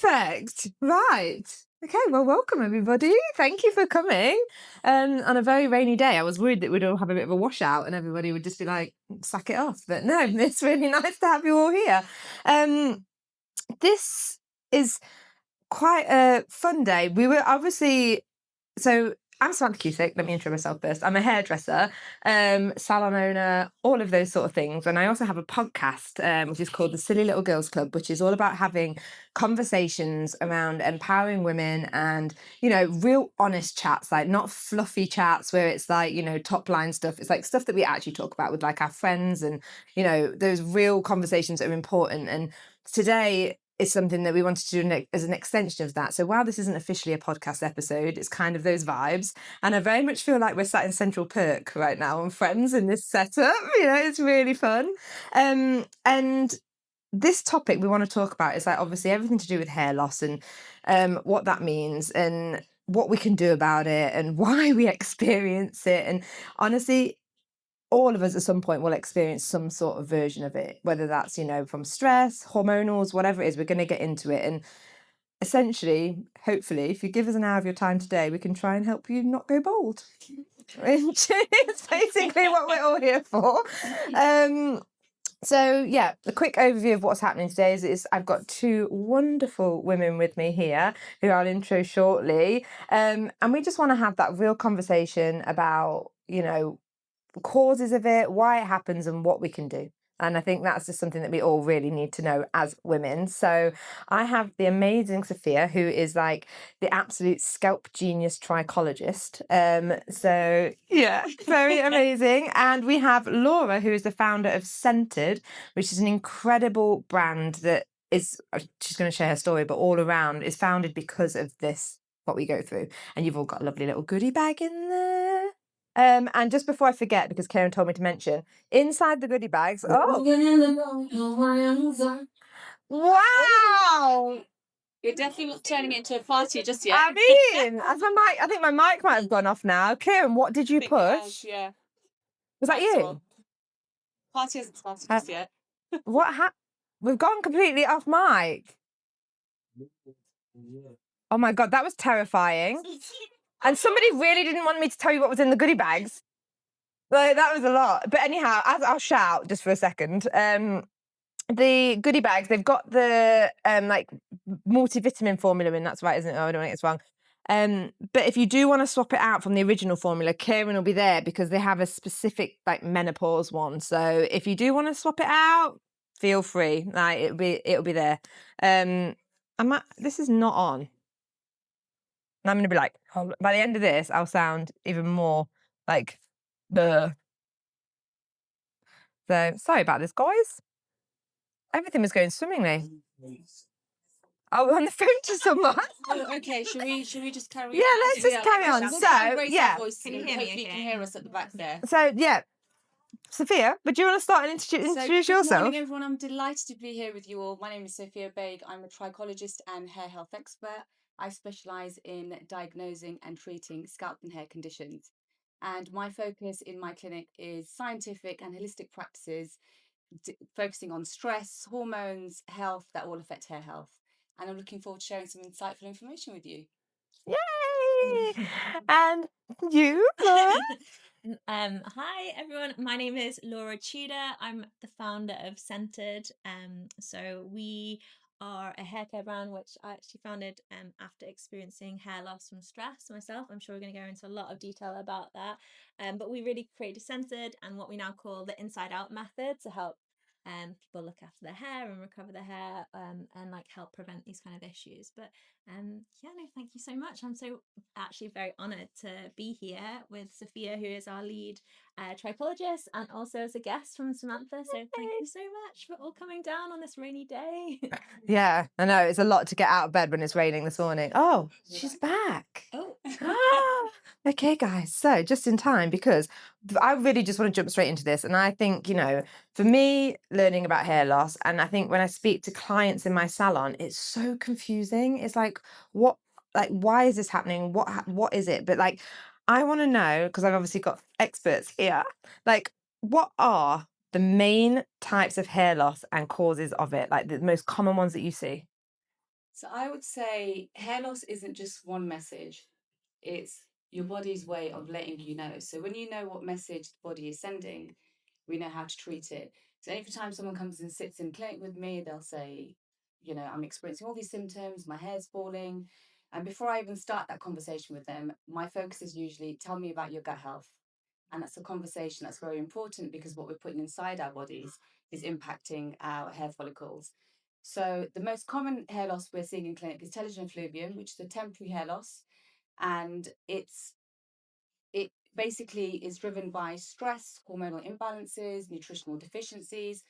Perfect. Right. Okay, well, welcome everybody. Thank you for coming on a very rainy day. I was worried that we'd all have a bit of a washout and everybody would just be like, sack it off. But no, it's really nice to have you all here. This is quite a fun day. We were obviously... So I'm Samantha Cusick. Let me intro myself first. I'm a hairdresser, salon owner, all of those sort of things. And I also have a podcast, which is called the Silly Little Girls Club, which is all about having conversations around empowering women and, real honest chats, like not fluffy chats where it's like, top line stuff. It's like stuff that we actually talk about with like our friends and, those real conversations that are important. And today is something that we wanted to do as an extension of that. So while this isn't officially a podcast episode, it's kind of those vibes. And I very much feel like we're sat in Central Perk right now on Friends in this setup. It's really fun. And this topic we want to talk about is like obviously everything to do with hair loss and what that means and what we can do about it and why we experience it. And honestly, all of us at some point will experience some sort of version of it, whether that's, from stress, hormonals, whatever it is, we're going to get into it. And essentially, hopefully, if you give us an hour of your time today, we can try and help you not go bald. Which is basically what we're all here for. So yeah, a quick overview of what's happening today is I've got two wonderful women with me here who I'll intro shortly. And we just want to have that real conversation about, causes of it, why it happens and what we can do. And I think that's just something that we all really need to know as women. So I have the amazing Sofia, who is like the absolute scalp genius trichologist. So yeah, very amazing. And we have Laura, who is the founder of Scented, which is an incredible brand that is, she's going to share her story, but all around is founded because of this, what we go through. And you've all got a lovely little goodie bag in there. And just before I forget, because Karen told me to mention, inside the goodie bags. Oh, wow! You're definitely not turning it into a party just yet. I mean, I think my mic might have gone off now. Karen, what did you push? Yeah. Was that you? Party hasn't started just yet. What We've gone completely off mic. Oh my God, that was terrifying. And somebody really didn't want me to tell you what was in the goodie bags. Like, that was a lot. But anyhow, I'll shout just for a second. The goodie bags, they've got the like multivitamin formula in. That's right, isn't it? Oh, I don't want to get this wrong. But if you do want to swap it out from the original formula, Kieran will be there because they have a specific like menopause one. So if you do want to swap it out, feel free. Like it'll be there. This is not on. And I'm going to be like, by the end of this, I'll sound even more like, duh. So, sorry about this, guys. Everything was going swimmingly. Oh, we're on the phone to someone. Oh, okay. Should we just carry on? Yeah, let's just carry on. So, yeah. Can you hear me? Hopefully you can hear us at the back there. So, yeah. Sophia, would you want to start and introduce yourself? Good morning, everyone. I'm delighted to be here with you all. My name is Sofia Baig. I'm a trichologist and hair health expert. I specialise in diagnosing and treating scalp and hair conditions. And my focus in my clinic is scientific and holistic practices, focusing on stress, hormones, health that all affect hair health. And I'm looking forward to sharing some insightful information with you. Yay! And you, Laura? Hi everyone, my name is Laura Tudor. I'm the founder of Scented. So we are a hair care brand which I actually founded after experiencing hair loss from stress myself. I'm sure we're going to go into a lot of detail about that. But we really created Scented and what we now call the inside out method to help people look after their hair and recover their hair and like help prevent these kind of issues. But thank you so much. I'm so actually very honoured to be here with Sofia, who is our lead trichologist, and also as a guest from Samantha. So thank you so much for all coming down on this rainy day. Yeah, I know. It's a lot to get out of bed when it's raining this morning. Oh, she's back. Oh. Okay, guys. So just in time, because I really just want to jump straight into this. And I think, for me, learning about hair loss, and I think when I speak to clients in my salon, it's so confusing. It's like, why is this happening? What is it? But like, I want to know, because I've obviously got experts here, like, what are the main types of hair loss and causes of it, like the most common ones that you see? So I would say hair loss isn't just one message, it's your body's way of letting you know. So when you know what message the body is sending, we know how to treat it. So every time someone comes and sits in clinic with me, they'll say, I'm experiencing all these symptoms, my hair's falling. And before I even start that conversation with them, my focus is usually tell me about your gut health. And that's a conversation that's very important because what we're putting inside our bodies is impacting our hair follicles. So the most common hair loss we're seeing in clinic is telogen effluvium, which is a temporary hair loss, and it basically is driven by stress, hormonal imbalances, nutritional deficiencies,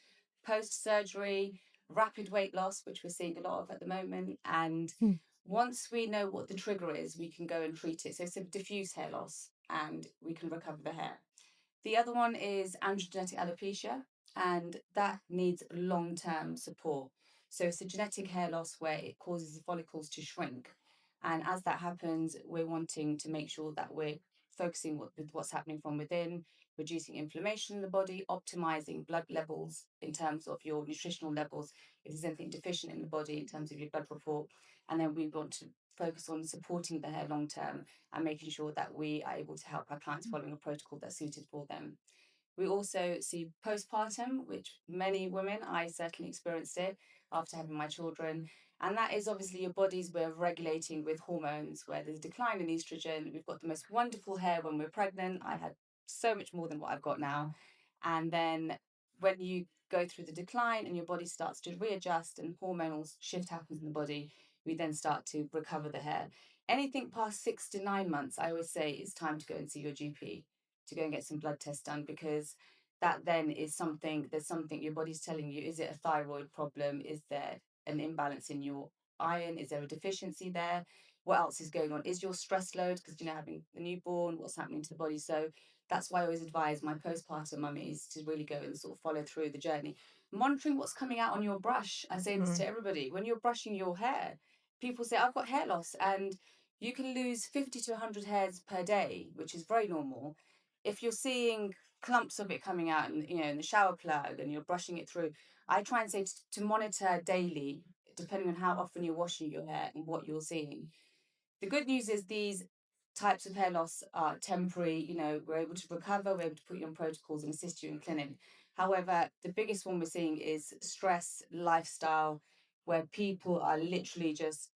post surgery, rapid weight loss, which we're seeing a lot of at the moment. And Hmm. once we know what the trigger is, we can go and treat it. So it's a diffuse hair loss and we can recover the hair. The other one is androgenetic alopecia, and that needs long term support. So it's a genetic hair loss where it causes the follicles to shrink. And as that happens, we're wanting to make sure that we're focusing with what's happening from within, reducing inflammation in the body, optimizing blood levels in terms of your nutritional levels, if there's anything deficient in the body in terms of your blood report. And then we want to focus on supporting the hair long term and making sure that we are able to help our clients following a protocol that's suited for them. We also see postpartum, which many women, I certainly experienced it after having my children. And that is obviously your body's way of regulating with hormones, where there's a decline in estrogen. We've got the most wonderful hair when we're pregnant. I had so much more than what I've got now. And then when you go through the decline and your body starts to readjust and hormonal shift happens in the body, we then start to recover the hair. Anything past 6 to 9 months, I always say it's time to go and see your GP to go and get some blood tests done because that then is there's something your body's telling you. Is it a thyroid problem? Is there an imbalance in your iron? Is there a deficiency there? What else is going on? Is your stress load, because having a newborn, what's happening to the body? So that's why I always advise my postpartum mummies to really go and sort of follow through the journey. Monitoring what's coming out on your brush. I say this Mm. to everybody. When you're brushing your hair, people say, I've got hair loss, and you can lose 50 to 100 hairs per day, which is very normal. If you're seeing clumps of it coming out in the shower plug and you're brushing it through, I try and say to monitor daily, depending on how often you're washing your hair and what you're seeing. The good news is these types of hair loss are temporary. We're able to recover, we're able to put you on protocols and assist you in clinic. However, the biggest one we're seeing is stress, lifestyle, where people are literally just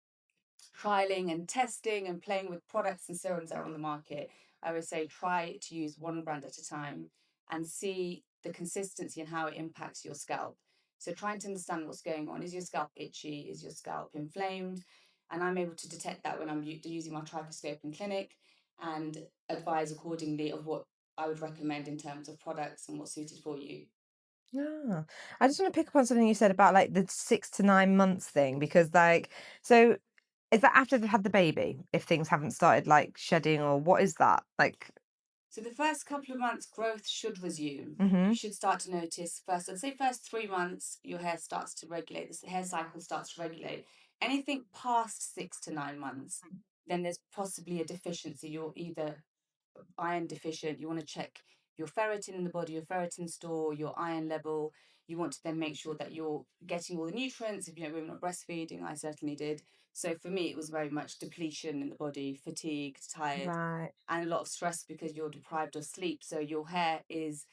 trialing and testing and playing with products and serums that are on the market. I would say try to use one brand at a time and see the consistency and how it impacts your scalp. So trying to understand what's going on. Is your scalp itchy? Is your scalp inflamed? And I'm able to detect that when I'm using my trichoscope in clinic and advise accordingly of what I would recommend in terms of products and what's suited for you. Yeah. I just want to pick up on something you said about like the 6 to 9 months thing, because so is that after they've had the baby, if things haven't started like shedding, or what is that? Like, So the first couple of months, growth should resume. You hmm. should start to notice first, I'd say first 3 months, your hair starts to regulate. The hair cycle starts to regulate. Anything past 6 to 9 months, then there's possibly a deficiency. You're either iron deficient. You want to check your ferritin in the body, your ferritin store, your iron level. You want to then make sure that you're getting all the nutrients. If women not breastfeeding, I certainly did. So for me, it was very much depletion in the body, fatigued, tired, Right. and a lot of stress because you're deprived of sleep. So your hair is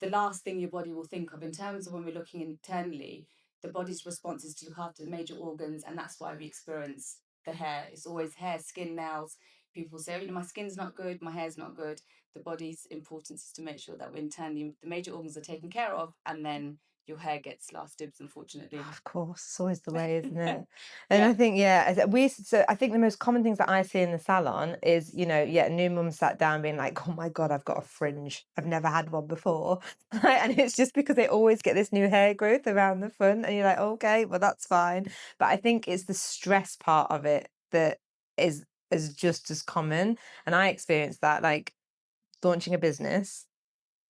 the last thing your body will think of in terms of when we're looking internally. The body's response is to look after the major organs, and that's why we experience the hair. It's always hair, skin, nails. People say, my skin's not good, my hair's not good. The body's importance is to make sure that we're internally, the major organs are taken care of, and then your hair gets last dibs, unfortunately. Of course, it's always the way, isn't it? And Yeah. I think, yeah, so I think the most common things that I see in the salon is, yeah, new mum sat down being like, oh my God, I've got a fringe. I've never had one before. And it's just because they always get this new hair growth around the front, and you're like, okay, well, that's fine. But I think it's the stress part of it that is just as common. And I experienced that, like launching a business.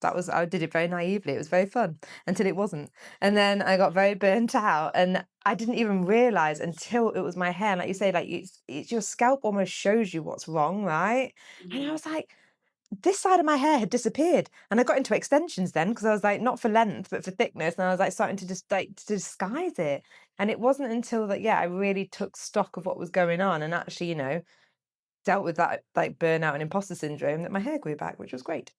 I did it very naively. It was very fun until it wasn't. And then I got very burnt out, and I didn't even realize until it was my hair. And like you say, like it's your scalp almost shows you what's wrong, right? And I Mhm. was like, this side of my hair had disappeared. And I got into extensions then because I was like, not for length, but for thickness. And I was like starting to just like to disguise it. And it wasn't until that, yeah, I really took stock of what was going on and actually, dealt with that like burnout and imposter syndrome, that my hair grew back, which was great.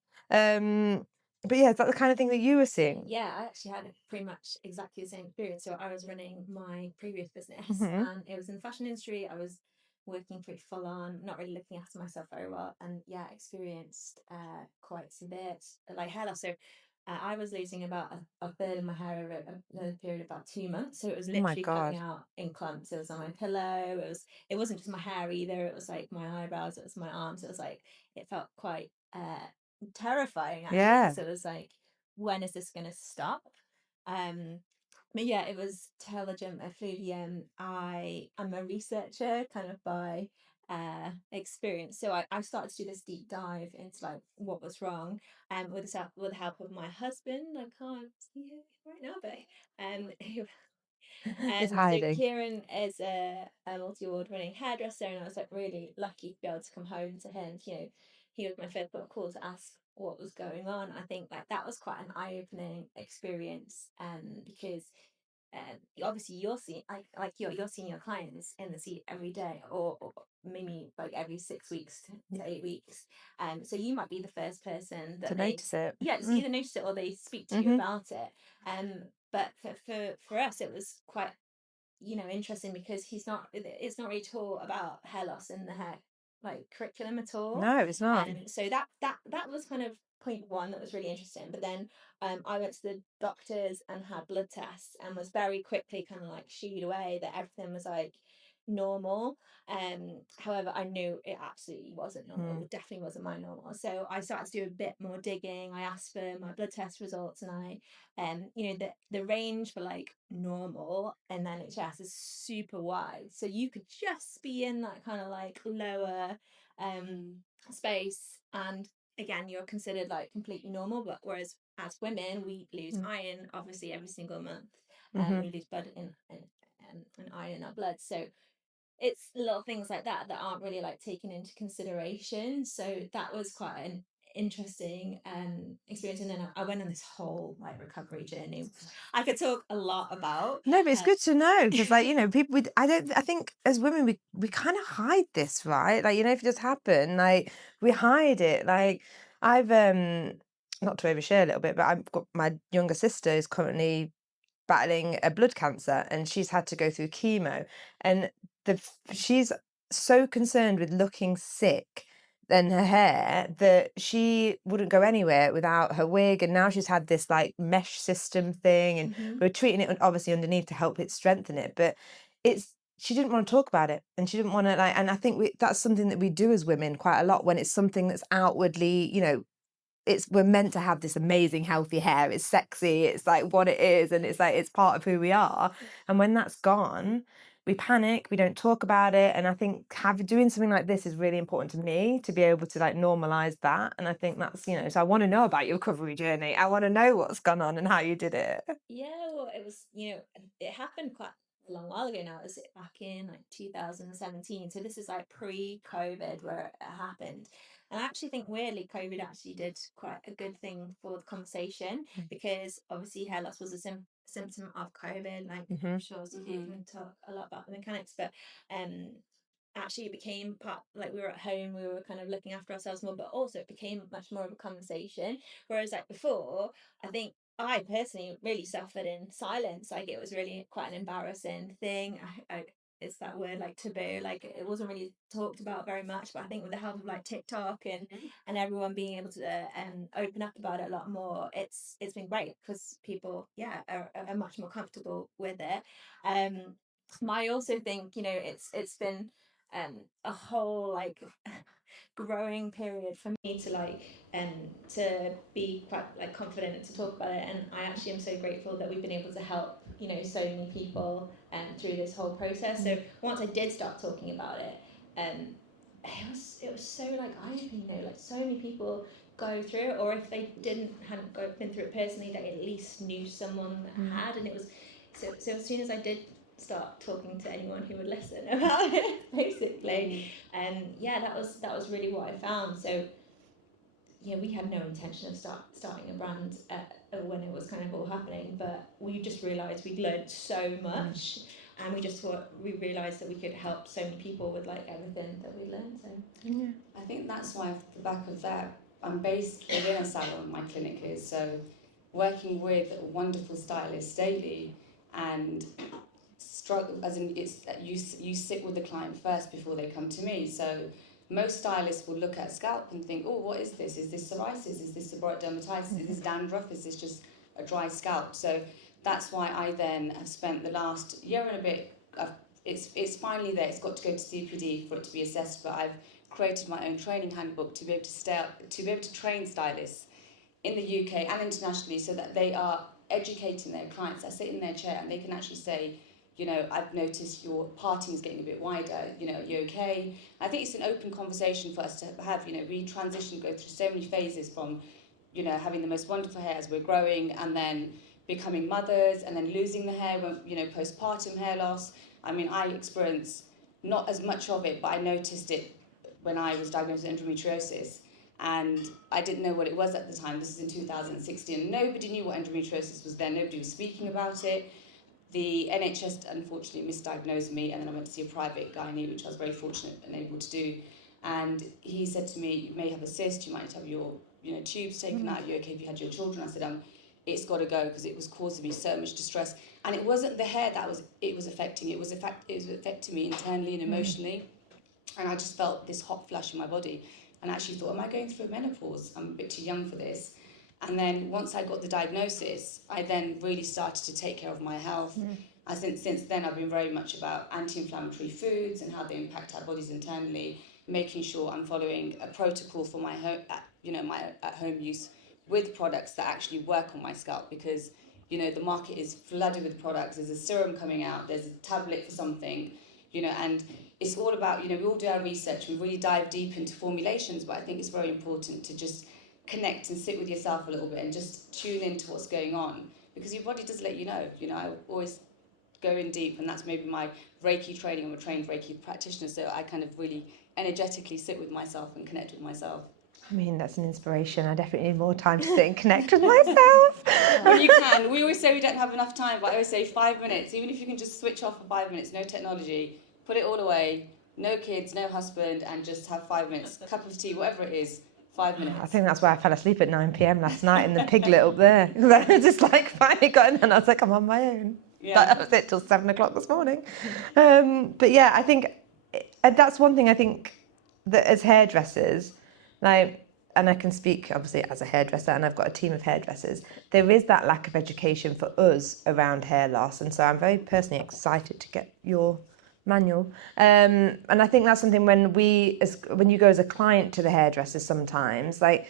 But yeah, is that the kind of thing that you were seeing? Yeah, I actually had pretty much exactly the same experience. So I was running my previous business Hmm. and it was in the fashion industry. I was working pretty full on, not really looking after myself very well, and yeah, experienced quite severe like hair loss. So I was losing about a third of my hair over a period of about 2 months. So it was Oh my literally coming God. out in clumps. It was on my pillow. It wasn't just my hair either. It was like my eyebrows. It was my arms. It was like it felt quite terrifying actually, Yeah. because it was like, when is this going to stop? Um, but yeah, it was intelligent effluvium. I'm a researcher kind of by experience. So I started to do this deep dive into like what was wrong, with the help of my husband. I can't see him right now, but who It's so hiding. Kieran is a multi-award winning hairdresser, and I was like really lucky to be able to come home to him. He was my first port of call to ask what was going on. I think like that was quite an eye-opening experience, because obviously you're seeing you're seeing your clients in the seat every day, or maybe like every 6 weeks to 8 weeks. So you might be the first person To that they notice it. just Mm. either notice it or they speak to you Hmm. about it. But for us it was quite interesting, because it's not really taught about hair loss in the hair like curriculum at all. No, it's not. So that was kind of point one that was really interesting. But then I went to the doctors and had blood tests and was very quickly kind of like shooed away that everything was like normal. However, I knew it absolutely wasn't normal. Mm. It definitely wasn't my normal. So I started to do a bit more digging. I asked for my blood test results, and the range for like normal in the NHS is super wide. So you could just be in that kind of like lower space, and again you're considered like completely normal. But whereas as women we lose Mm. iron obviously every single month, Hmm. we lose blood and iron in our blood. So it's little things like that aren't really like taken into consideration. So that was quite an interesting experience. And then I went on this whole like recovery journey, which I could talk a lot about. No, but it's good to know because, like, uh, people. I think as women, we kind of hide this, right? Like, if it just happened, like, we hide it. Like, I've not to overshare a little bit, but I've got my younger sister is currently battling a blood cancer, and she's had to go through chemo, and she's so concerned with looking sick and her hair that she wouldn't go anywhere without her wig, and now she's had this like mesh system thing, and mhm. we're treating it obviously underneath to help it strengthen it, but she didn't want to talk about it, and she didn't want to, like, and I think that's something that we do as women quite a lot when it's something that's outwardly, we're meant to have this amazing healthy hair. It's sexy. It's like what it is, and it's like it's part of who we are. And when that's gone, we panic. We don't talk about it. And I think doing something like this is really important to me to be able to like normalize that. And I think that's so I want to know about your recovery journey. I want to know what's gone on and how you did it. Yeah, well, it was, it happened quite a long while ago now. It was back in like 2017. So this is like pre-COVID where it happened. And I actually think weirdly, COVID actually did quite a good thing for the conversation, because obviously hair loss was a symptom of COVID. Like Mm-hmm. I'm sure Sophia can talk a lot about the mechanics, but actually it became part, like we were at home, we were kind of looking after ourselves more, but also it became much more of a conversation. Whereas like before, I think I personally really suffered in silence. Like it was really quite an embarrassing thing. It's that word like taboo. Like it wasn't really talked about very much. But I think with the help of like TikTok and everyone being able to open up about it a lot more, it's been great, because people are much more comfortable with it. I also think it's been a whole like growing period for me to to be quite like confident and to talk about it. And I actually am so grateful that we've been able to help so many people through this whole process. So once I did start talking about it, it was so like eye-opening, like so many people go through it, or if they hadn't been through it personally, they at least knew someone that had. And it was so as soon as I did start talking to anyone who would listen about it, basically, and yeah, that was really what I found. So we had no intention of starting a brand when it was kind of all happening, but we just realised we'd learned so much, and we realised that we could help so many people with like everything that we learned. So Yeah. I think that's why, off the back of that, I'm based within a salon, my clinic is, so working with wonderful stylists daily, and struggle, as in you sit with the client first before they come to me. So most stylists will look at scalp and think, oh, what is this? Is this psoriasis? Is this seborrheic dermatitis? Is this dandruff? Is this just a dry scalp? So that's why I then have spent the last year and a bit, it's finally there, it's got to go to CPD for it to be assessed, but I've created my own training handbook to be able to train stylists in the UK and internationally, so that they are educating their clients that sit in their chair and they can actually say, you know, I've noticed your parting is getting a bit wider, you know, are you okay? I think it's an open conversation for us to have, you know, we go through so many phases from, you know, having the most wonderful hair as we're growing, and then becoming mothers, and then losing the hair, when, you know, postpartum hair loss. I mean, I experienced not as much of it, but I noticed it when I was diagnosed with endometriosis. And I didn't know what it was at the time. This is in 2016. Nobody knew what endometriosis was then. Nobody was speaking about it. The NHS unfortunately misdiagnosed me, and then I went to see a private gynae, which I was very fortunate and able to do. And he said to me, you may have a cyst, you might have your, you know, tubes taken out, are you okay if you had your children? I said, it's got to go, because it was causing me so much distress. And it wasn't the hair that it was affecting, it was affecting me internally and emotionally. And I just felt this hot flush in my body, and I actually thought, am I going through menopause? I'm a bit too young for this. And then once I got the diagnosis, I then really started to take care of my health. Since then, I've been very much about anti-inflammatory foods and how they impact our bodies internally, making sure I'm following a protocol for my home, my at-home use, with products that actually work on my scalp, because, you know, the market is flooded with products. There's a serum coming out, there's a tablet for something, you know, and it's all about, you know, we all do our research, we really dive deep into formulations, but I think it's very important to just connect and sit with yourself a little bit and just tune into what's going on, because your body does let you know. You know, I always go in deep, and that's maybe my Reiki training. I'm a trained Reiki practitioner, so I kind of really energetically sit with myself and connect with myself. I mean, that's an inspiration. I definitely need more time to sit and connect with myself. When you can. We always say we don't have enough time, but I always say 5 minutes. Even if you can just switch off for 5 minutes, no technology, put it all away, no kids, no husband, and just have 5 minutes. A cup of tea, whatever it is, 5 minutes. I think that's why I fell asleep at 9 p.m. last night in the piglet up there. Because I just like finally got in and I was like, I'm on my own. Yeah. That was it till 7 o'clock this morning. But yeah, I think that's one thing I think that as hairdressers, like, and I can speak obviously as a hairdresser, and I've got a team of hairdressers, there is that lack of education for us around hair loss. And so I'm very personally excited to get your manual. And I think that's something when you go as a client to the hairdressers sometimes, like,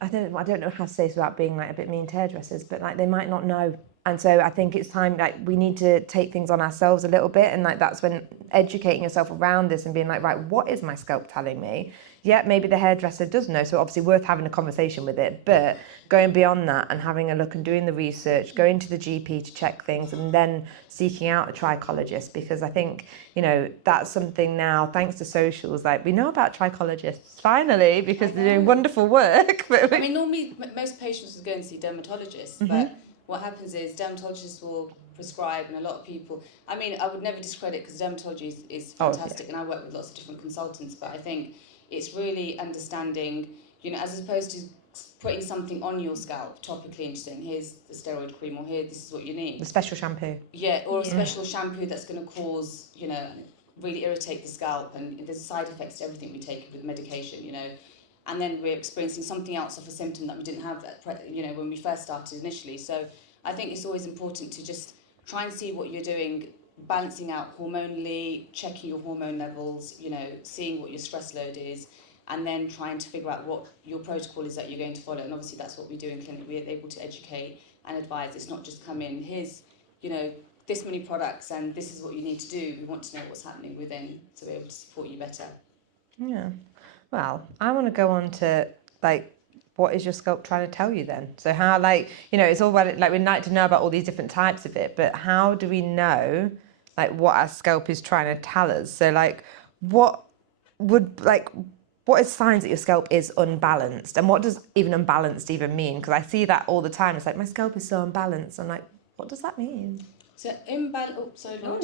I don't know how to say this without being like a bit mean to hairdressers, but like they might not know. And so I think it's time, like, we need to take things on ourselves a little bit, and like that's when educating yourself around this and being like, right, what is my scalp telling me? Yeah, maybe the hairdresser does know, so obviously worth having a conversation with it, but going beyond that and having a look and doing the research, going to the GP to check things, and then seeking out a trichologist, because I think, you know, that's something now, thanks to socials, like we know about trichologists finally, because they're doing wonderful work. But I mean, normally most patients would go and see dermatologists, but what happens is dermatologists will prescribe, and a lot of people, I mean, I would never discredit, because dermatology is fantastic, and I work with lots of different consultants, but I think it's really understanding, you know, as opposed to putting something on your scalp topically and just saying, here's the steroid cream, or here, this is what you need. the special shampoo. Yeah, or a special shampoo that's going to cause, you know, really irritate the scalp, and there's side effects to everything we take with medication, you know. And then we're experiencing something else of a symptom that we didn't have, you know, when we first started initially. So I think it's always important to just try and see what you're doing, balancing out hormonally, checking your hormone levels, you know, seeing what your stress load is, and then trying to figure out what your protocol is that you're going to follow. And obviously that's what we do in clinic. We're able to educate and advise. It's not just come in, here's, you know, this many products and this is what you need to do. We want to know what's happening within to be able to support you better. Yeah. Well, I want to go on to, like, what is your scalp trying to tell you then? So how, like, you know, it's all about it, like, we'd like to know about all these different types of it, but how do we know, like, what our scalp is trying to tell us? So, like, what would, like, what is signs that your scalp is unbalanced, and what does even unbalanced even mean? Because I see that all the time. It's like, my scalp is so unbalanced. I'm like, what does that mean? So imbalance. Oh, sorry, Laura.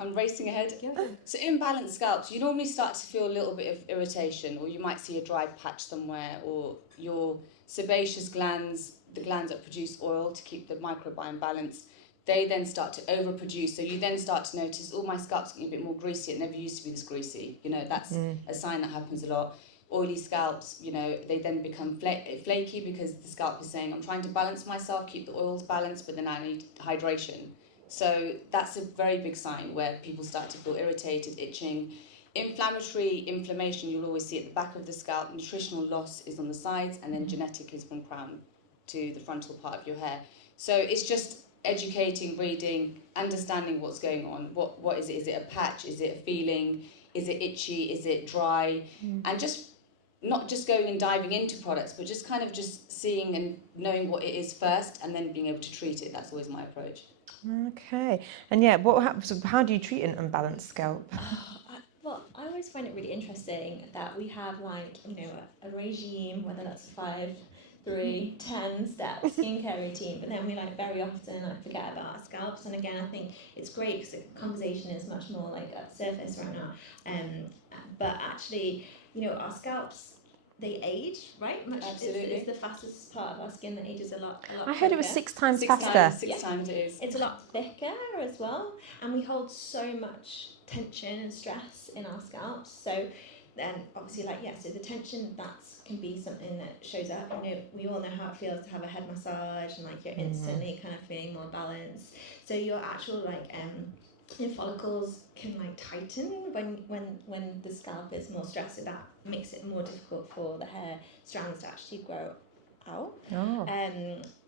I'm racing ahead. Yeah. So imbalanced scalps, you normally start to feel a little bit of irritation, or you might see a dry patch somewhere, or your sebaceous glands, the glands that produce oil to keep the microbiome balanced, they then start to overproduce. So you then start to notice, oh, my scalp's getting a bit more greasy. It never used to be this greasy. You know, that's a sign that happens a lot. Oily scalps, you know, they then become flaky because the scalp is saying, I'm trying to balance myself, keep the oils balanced, but then I need hydration. So that's a very big sign where people start to feel irritated, itching. Inflammation, you'll always see at the back of the scalp. Nutritional loss is on the sides, and then genetic is from crown to the frontal part of your hair. So it's just educating, reading, understanding what's going on. What is it? Is it a patch? Is it a feeling? Is it itchy? Is it dry? And just not just going and diving into products, but just kind of just seeing and knowing what it is first, and then being able to treat it. That's always my approach. Okay. And yeah, what happens? How do you treat an unbalanced scalp? Well, I always find it really interesting that we have, like, you know, a regime, whether that's 5, 3, 10 step skincare routine, but then we like very often like forget about our scalps. And again, I think it's great because the conversation is much more like at the surface right now. But actually, you know, our scalps, they age, right? Absolutely. It's the fastest part of our skin that ages a lot I heard it was quicker. 6 times Six faster. times, six times it is. It's a lot thicker as well, and we hold so much tension and stress in our scalps. So then obviously, like, so the tension, that can be something that shows up. You know, we all know how it feels to have a head massage, and like you're instantly kind of feeling more balanced. So your actual your follicles can like tighten when the scalp is more stressed. So that makes it more difficult for the hair strands to actually grow out.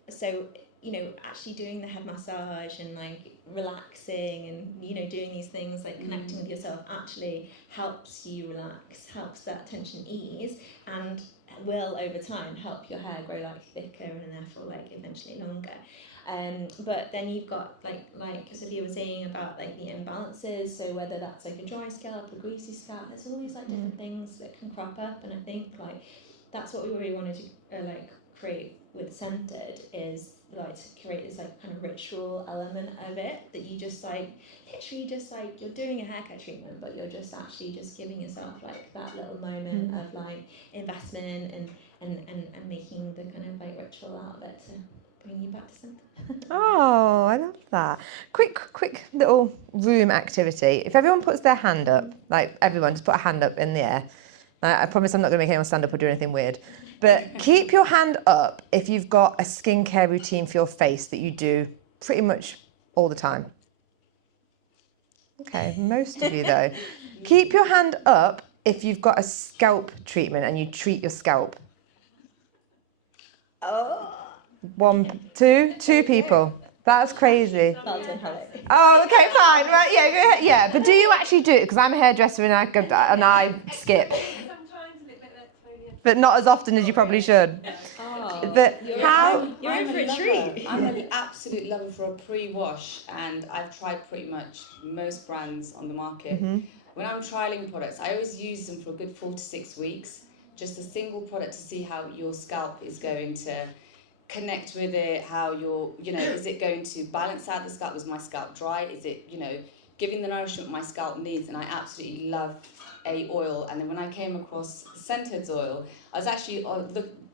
So, you know, actually doing the head massage and like relaxing and, you know, doing these things like connecting with yourself actually helps you relax, helps that tension ease, and will over time help your hair grow like thicker and therefore like eventually longer. But then you've got like Sophia was saying about like the imbalances, so whether that's like a dry scalp, a greasy scalp, there's all these like different things that can crop up. And I think like that's what we really wanted to like create with Centered, is like to create this like kind of ritual element of it, that you just like literally just like you're doing a haircut treatment, but you're just actually just giving yourself like that little moment of like investment and making the kind of like ritual out of it to bring you back to center. Oh, I love that. Quick little room activity. If everyone puts their hand up, like everyone just put a hand up in the air. I promise I'm not going to make anyone stand up or do anything weird. But keep your hand up if you've got a skincare routine for your face that you do pretty much all the time. Okay, most of you though. Keep your hand up if you've got a scalp treatment and you treat your scalp. Oh. 1, 2 people. That's crazy. Oh, okay, fine. Right, yeah, go ahead. Yeah, but do you actually do it? Because I'm a hairdresser and I skip. But not as often as you probably should. Oh, but you're in for a treat. I'm an absolute lover for a pre-wash, and I've tried pretty much most brands on the market. When I'm trialing products, I always use them for a good 4 to 6 weeks. Just a single product to see how your scalp is going to connect with it, how you're, you know, is it going to balance out the scalp? Is my scalp dry? Is it, you know, giving the nourishment my scalp needs? And I absolutely love a oil. And then when I came across Centered's oil, I was actually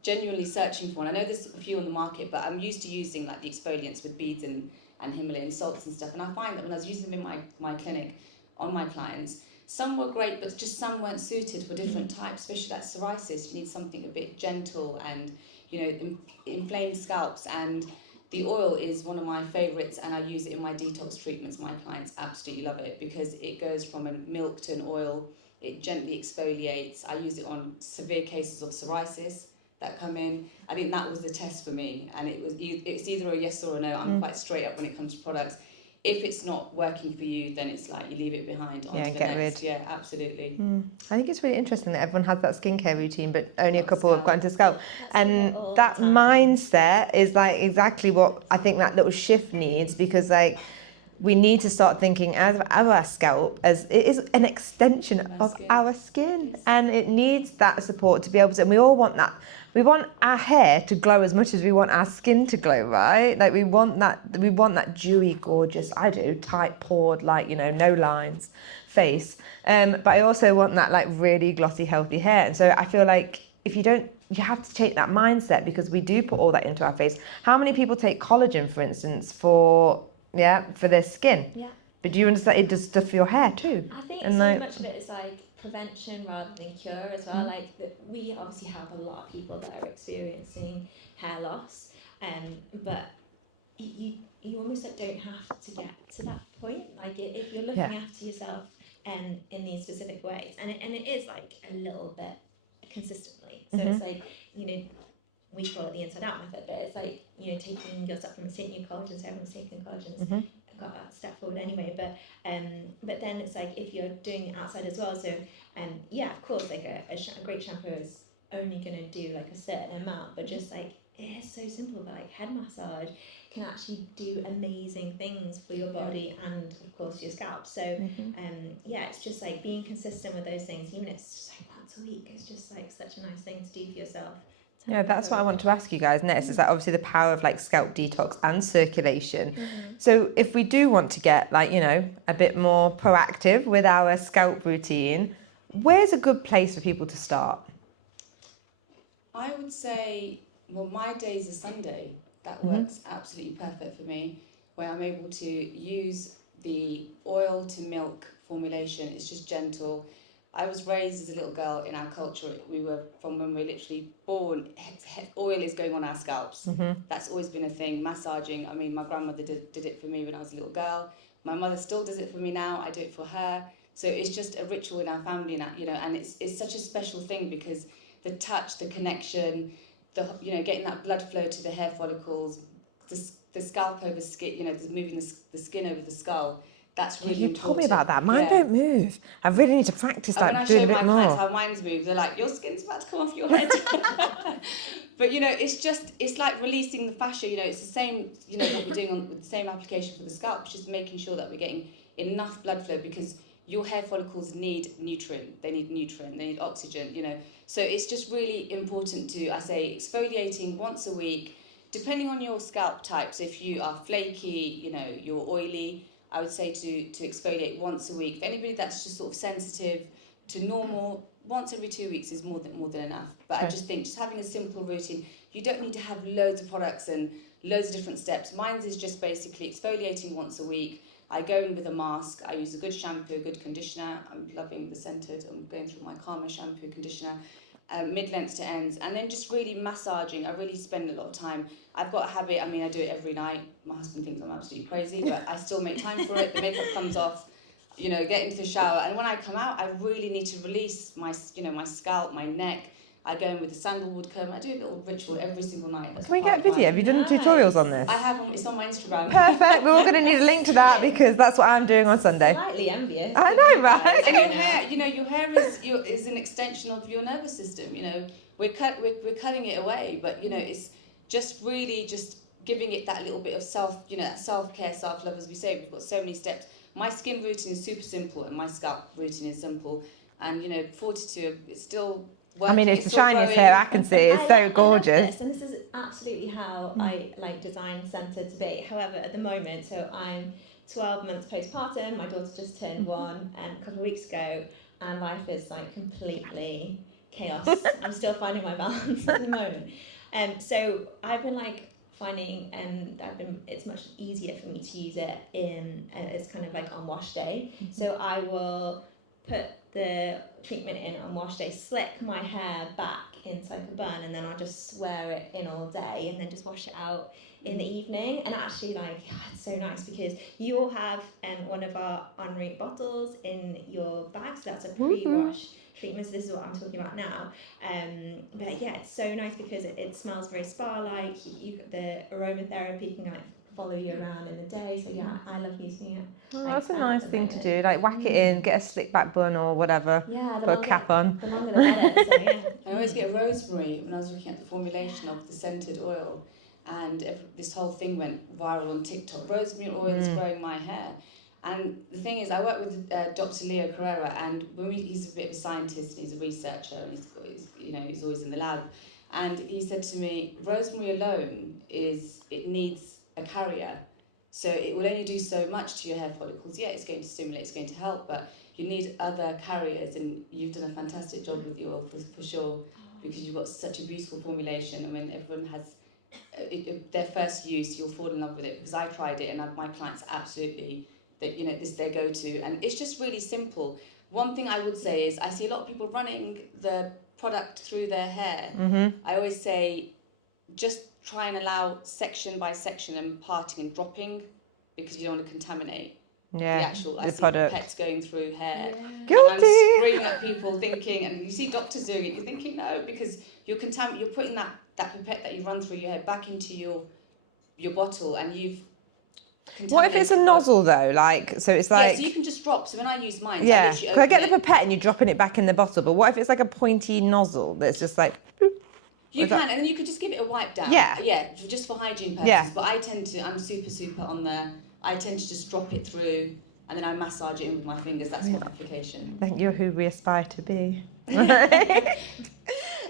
genuinely searching for one. I know there's a few on the market, but I'm used to using like the exfoliants with beads and Himalayan salts and stuff. And I find that when I was using them in my clinic on my clients, some were great, but just some weren't suited for different types, especially like psoriasis. You need something a bit gentle and, you know, inflamed scalps. And the oil is one of my favourites, and I use it in my detox treatments. My clients absolutely love it because it goes from a milk to an oil. It gently exfoliates. I use it on severe cases of psoriasis that come in. I think that was the test for me, and it's either a yes or a no. I'm quite straight up when it comes to products. If it's not working for you, then it's like you leave it behind. On to the get next. rid. Yeah, absolutely. I think it's really interesting that everyone has that skincare routine, but only a couple have gone to scalp. And that mindset is like exactly what I think that little shift needs, because like we need to start thinking of our scalp as it is an extension of our skin, and it needs that support to be able to, and we all want that. We want our hair to glow as much as we want our skin to glow, right? Like we want that dewy, gorgeous, I do, tight pored, like, you know, no lines face. But I also want that like really glossy, healthy hair. And so I feel like if you don't, you have to take that mindset, because we do put all that into our face. How many people take collagen, for instance, for their skin? Yeah. But do you understand it does stuff for your hair too? I think And so like, much of it is like prevention rather than cure as well. Like we obviously have a lot of people that are experiencing hair loss, but you almost like don't have to get to that point. Like if you're looking after yourself in these specific ways, and it is like a little bit consistently. So it's like, you know, we call it the inside out method, but it's like, you know, taking your supplements, taking your collagen. So everyone's taking collagen. Got that step forward anyway, but then it's like if you're doing it outside as well. So yeah, of course, like a great shampoo is only going to do like a certain amount, but just like it is so simple. But like head massage can actually do amazing things for your body and of course your scalp. So yeah, it's just like being consistent with those things, even if it's just like once a week. It's just like such a nice thing to do for yourself. Yeah, that's what I want to ask you guys next, is that obviously the power of like scalp detox and circulation. So if we do want to get like, you know, a bit more proactive with our scalp routine, where's a good place for people to start? I would say, well, my day's a Sunday. That works absolutely perfect for me, where I'm able to use the oil to milk formulation. It's just gentle. I was raised as a little girl in our culture. We were, from when we were literally born, oil is going on our scalps. That's always been a thing. Massaging. I mean, my grandmother did it for me when I was a little girl. My mother still does it for me now. I do it for her. So it's just a ritual in our family, and you know, and it's such a special thing, because the touch, the connection, you know, getting that blood flow to the hair follicles, the scalp over skin, you know, moving the skin over the skull. That's really important. You told me about that. Mine don't move. I really need to practice like doing a bit more. When I show my clients how mine's move, they're like, your skin's about to come off your head. But, you know, it's like releasing the fascia. You know, it's the same, you know, what we're doing with the same application for the scalp. It's just making sure that we're getting enough blood flow, because your hair follicles need nutrient. They need oxygen, you know. So it's just really important to, I say, exfoliating once a week, depending on your scalp type. So if you are flaky, you know, you're oily, I would say to exfoliate once a week. For anybody that's just sort of sensitive to normal, once every 2 weeks is more than enough. But I just think just having a simple routine, you don't need to have loads of products and loads of different steps. Mine is just basically exfoliating once a week. I go in with a mask. I use a good shampoo, a good conditioner. I'm loving the scented. I'm going through my Karma shampoo conditioner, mid-length to ends, and then just really massaging. I really spend a lot of time. I've got a habit, I mean, I do it every night. My husband thinks I'm absolutely crazy, but I still make time for it. The makeup comes off, you know, get into the shower. And when I come out, I really need to release my, you know, my scalp, my neck. I go in with the sandalwood comb. I do a little ritual every single night. That's Can we get a video? Have you done tutorials on this? I have. It's on my Instagram. Perfect. We're all going to need a link to that, because that's what I'm doing on Sunday. Slightly envious. I know, right? And your hair, you know, your hair is an extension of your nervous system. You know, we're cutting it away, but you know, it's just really just giving it that little bit of self-care, self-love, as we say. We've got so many steps. My skin routine is super simple, and my scalp routine is simple. And you know, 42, it's still working. I mean, it's the shiniest hair I can see. It's so gorgeous. And this is absolutely how I like design Centre to be. However, at the moment, so I'm 12 months postpartum. My daughter just turned 1 a couple of weeks ago, and life is like completely chaos. I'm still finding my balance at the moment. So I've been like finding, it's much easier for me to use it it's kind of like on wash day. So I will put the treatment in on wash day, slick my hair back into like a bun, and then I'll just wear it in all day, and then just wash it out in the evening. And actually, like, it's so nice, because you all have one of our en route bottles in your bag, so that's a pre-wash treatment. So this is what I'm talking about now. But yeah, it's so nice because it smells very spa-like. The aromatherapy can like follow you around in the day. So yeah, I love using it. Oh, that's a nice thing to do. Like whack it in, get a slick back bun or whatever. Yeah, put a cap on. The longer the better. So yeah. I always get rosemary when I was looking at the formulation of the scented oil. and this whole thing went viral on TikTok. Rosemary oil is growing my hair. And the thing is, I work with Dr. Leo Carrera, and he's a bit of a scientist, he's a researcher, and he's always in the lab. And he said to me, rosemary alone it needs a carrier. So it will only do so much to your hair follicles. Yeah, it's going to stimulate, it's going to help, but you need other carriers, and you've done a fantastic job with the oil for sure, because you've got such a beautiful formulation. And when everyone has their first use, you'll fall in love with it, because I tried it and my clients absolutely, that this is their go-to, and it's just really simple. One thing I would say is I see a lot of people running the product through their hair. I always say just try and allow section by section and parting and dropping, because you don't want to contaminate the actual product. Pets going through hair. Guilty. And I'm screaming at people thinking, and you see doctors doing it, you're thinking no, because you're putting that pipette that you run through your hair back into your bottle, and you've What if it's a nozzle though? So it's like... Yeah, so you can just drop. So when I use mine, Yeah, because I get the pipette and you're dropping it back in the bottle, but what if it's like a pointy nozzle that's just like... You can, and then you could just give it a wipe down. Yeah. Yeah, just for hygiene purposes. Yeah. But I'm super on I tend to just drop it through, and then I massage it in with my fingers. That's my application. I think you're who we aspire to be. I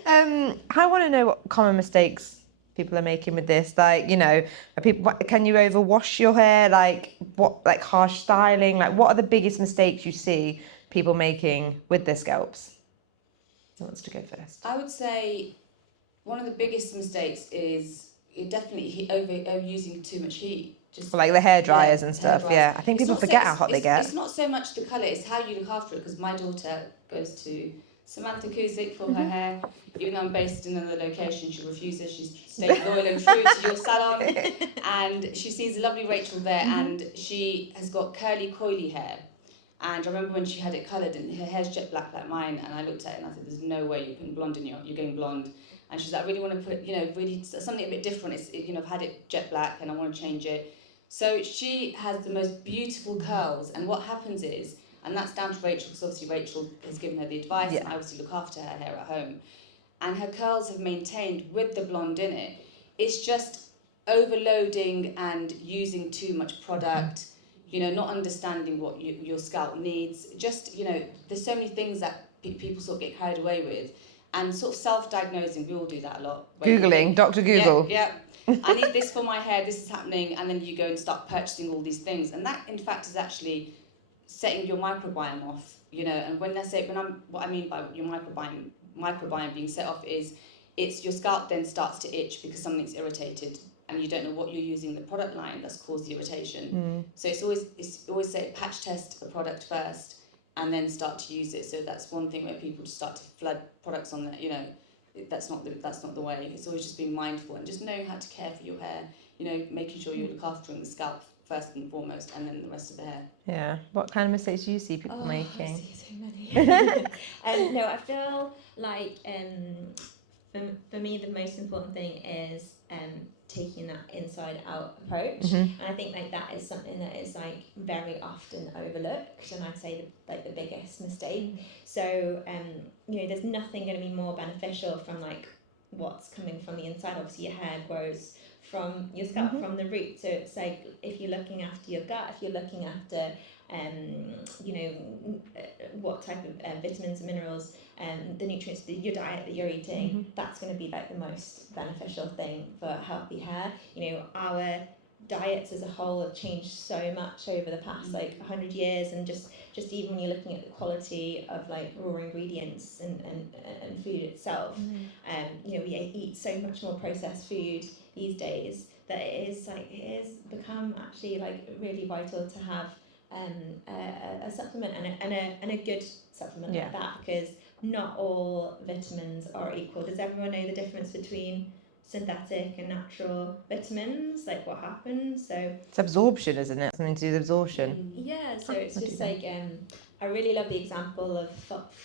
want to know what common mistakes people are making with this. Can you overwash your hair? Harsh styling? What are the biggest mistakes you see people making with their scalps? Who wants to go first? I would say one of the biggest mistakes is definitely overusing too much heat. Like the hair dryers and stuff. Yeah, I think people forget how hot they get. It's not so much the colour; it's how you look after it. Because my daughter goes to Samantha Cusick for her hair. Even though I'm based in another location, she refuses. She's staying loyal and true to your salon. And she sees lovely Rachel there, and she has got curly, coily hair. And I remember when she had it coloured, and her hair's jet black like mine. And I looked at it and I said, "There's no way you're putting blonde in you're going blonde." And she's like, "I really want to put, really something a bit different. I've had it jet black, and I want to change it." So she has the most beautiful curls, and what happens is, and that's down to Rachel, because obviously Rachel has given her the advice, and I obviously look after her hair at home, and her curls have maintained with the blonde in it. It's just overloading and using too much product, not understanding what your scalp needs. Just, there's so many things that people sort of get carried away with, and sort of self-diagnosing. We all do that a lot. Googling, Dr. Google. Yeah. I need this for my hair, this is happening, and then you go and start purchasing all these things, and that in fact is actually setting your microbiome off, and what I mean by your microbiome being set off is it's your scalp then starts to itch because something's irritated, and you don't know what you're using the product line that's caused the irritation. So it's always say patch test a product first and then start to use it. So that's one thing where people just start to flood products on there, that's not the way. It's always just being mindful and just knowing how to care for your hair, making sure you look after the scalp first and foremost, and then the rest of the hair. Yeah. What kind of mistakes do you see people making? I see so many. No, I feel like for me the most important thing is taking that inside out approach, and I think that is something that is very often overlooked, and I'd say the biggest mistake. So there's nothing going to be more beneficial from what's coming from the inside. Obviously your hair grows from your scalp, from the root, so it's if you're looking after your gut, if you're looking after what type of vitamins and minerals and the nutrients, your diet that you're eating, that's going to be the most beneficial thing for healthy hair. Our diets as a whole have changed so much over the past 100 years, and just even when you're looking at the quality of raw ingredients and food itself, we eat so much more processed food these days that it is become actually really vital to have a supplement and a good supplement like that, because not all vitamins are equal. Does everyone know the difference between synthetic and natural vitamins? What happens? So it's absorption, isn't it? Something to do with absorption. Yeah, so it's just I really love the example of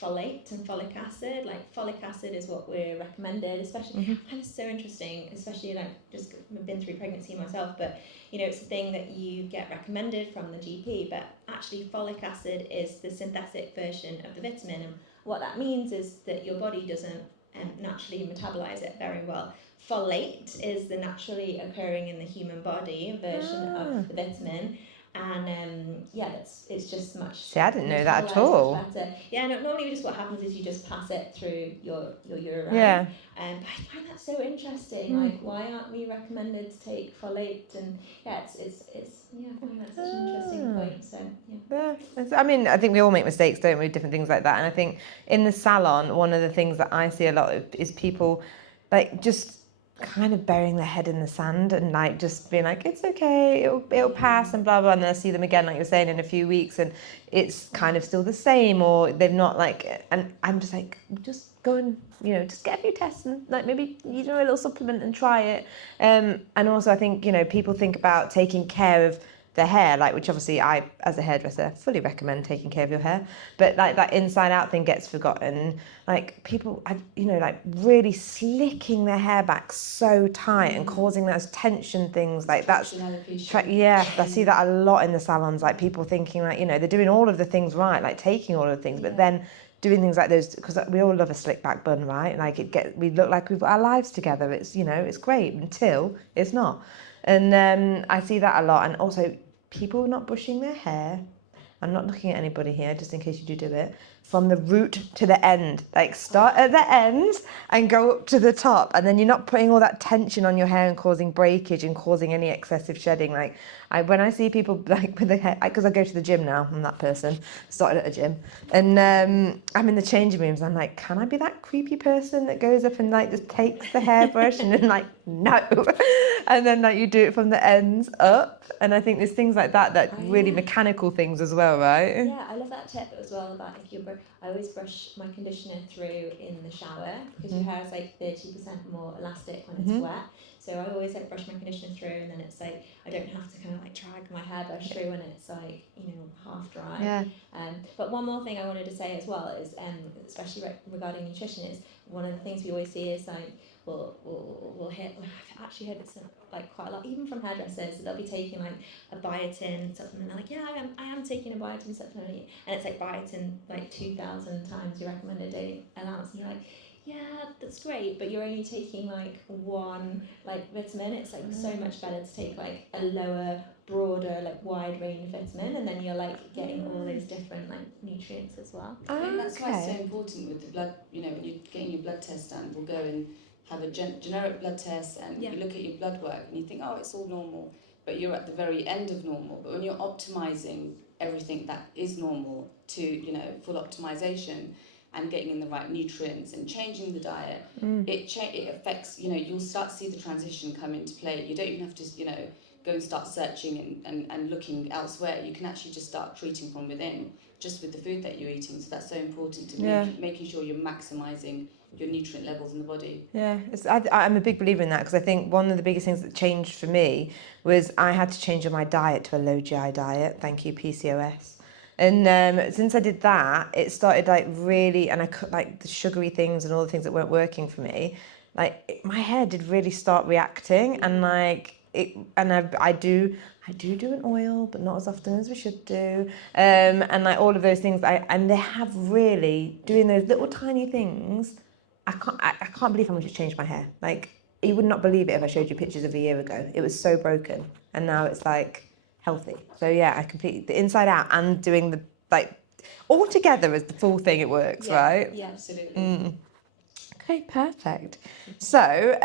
folate and folic acid. Folic acid is what we're recommended, especially, and it's so interesting, especially just I've been through pregnancy myself, but it's a thing that you get recommended from the GP, but actually folic acid is the synthetic version of the vitamin, and what that means is that your body doesn't naturally metabolize it very well. Folate is the naturally occurring in the human body version of the vitamin, and it's just much. See, I didn't know that at all. Much better. Yeah, no, normally just what happens is you just pass it through your urine. Yeah. But I find that so interesting. Like, why aren't we recommended to take folate? And yeah, it's I find that such an interesting point. So I mean, I think we all make mistakes, don't we, with different things like that. And I think in the salon, one of the things that I see a lot of is people like just kind of burying their head in the sand and like just being like, it's okay, it'll pass and blah blah, and then I see them again, like you're saying, in a few weeks and it's kind of still the same, or they've not like, and I'm just like, just go and just get a few tests and like maybe a little supplement and try it. And also I think people think about taking care of their hair, like, which obviously I, as a hairdresser, fully recommend taking care of your hair, but like that inside out thing gets forgotten. Like people, like really slicking their hair back so tight and causing those tension things, like that's, I see that a lot in the salons, like people thinking like, they're doing all of the things right, like taking all of the things, but then doing things like those, because we all love a slick back bun, right? Like we look like we've got our lives together. It's, it's great until it's not. And I see that a lot. And also people not brushing their hair. I'm not looking at anybody here, just in case you do it. From the root to the end, like start at the ends and go up to the top, and then you're not putting all that tension on your hair and causing breakage and causing any excessive shedding. Like when I see people like with their hair, because I go to the gym now, I'm that person, started at a gym, and I'm in the changing rooms. I'm like, can I be that creepy person that goes up and like just takes the hairbrush and then like no, and then like you do it from the ends up. And I think there's things like that really mechanical things as well, right? Yeah, I love that tip as well about if I always brush my conditioner through in the shower because your hair is like 30% more elastic when it's wet. So I always like brush my conditioner through, and then it's like I don't have to kind of like drag my hairbrush through when it's like half dry. Yeah. But one more thing I wanted to say as well is, especially regarding nutrition, is one of the things we always see is like we'll hit. I've actually heard this like quite a lot, even from hairdressers. They'll be taking like a biotin supplement. And they're like, yeah, I am taking a biotin supplement, and it's like biotin like 2,000 times your recommended daily allowance, and you're like, yeah, that's great, but you're only taking like one like vitamin. It's like so much better to take like a lower, broader, like wide range vitamin, and then you're like getting all those different like nutrients as well. I think that's why it's so important with the blood. When you're getting your blood test done, we'll go and have a generic blood test, and you look at your blood work and you think, oh, it's all normal, but you're at the very end of normal. But when you're optimizing everything that is normal to full optimization and getting in the right nutrients and changing the diet, it affects, you'll start to see the transition come into play. You don't even have to go and start searching and looking elsewhere. You can actually just start treating from within, just with the food that you're eating. So that's so important to making sure you're maximizing your nutrient levels in the body. Yeah, I'm a big believer in that, because I think one of the biggest things that changed for me was I had to change my diet to a low GI diet. Thank you, PCOS. And since I did that, it started like really, and I cut like the sugary things and all the things that weren't working for me. Like my hair did really start reacting, and like it, and I do an oil, but not as often as we should do. And like all of those things, and they have really, doing those little tiny things, I can't believe how much it's changed my hair. Like you would not believe it if I showed you pictures of a year ago. It was so broken, and now it's like healthy. So yeah, I completely, the inside out and doing the like all together as the full thing, it works, right? Yeah, absolutely. Okay, perfect. So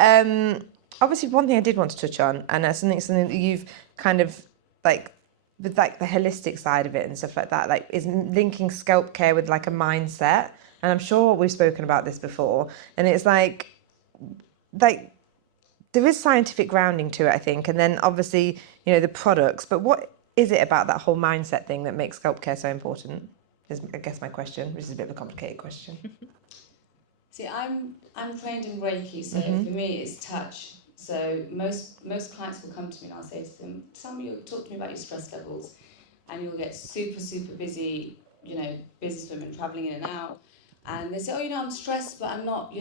obviously one thing I did want to touch on, and something that you've kind of like with like the holistic side of it and stuff like that, like is linking scalp care with like a mindset. And I'm sure we've spoken about this before, and it's like there is scientific grounding to it, I think, and then obviously the products. But what is it about that whole mindset thing that makes scalp care so important? Is I guess my question, which is a bit of a complicated question. See, I'm trained in Reiki, so for me it's touch. So most clients will come to me and I'll say to them, "Tell me, talk to me about your stress levels," and you'll get super busy, businesswomen traveling in and out, and they say, "Oh, I'm stressed, but I'm not,"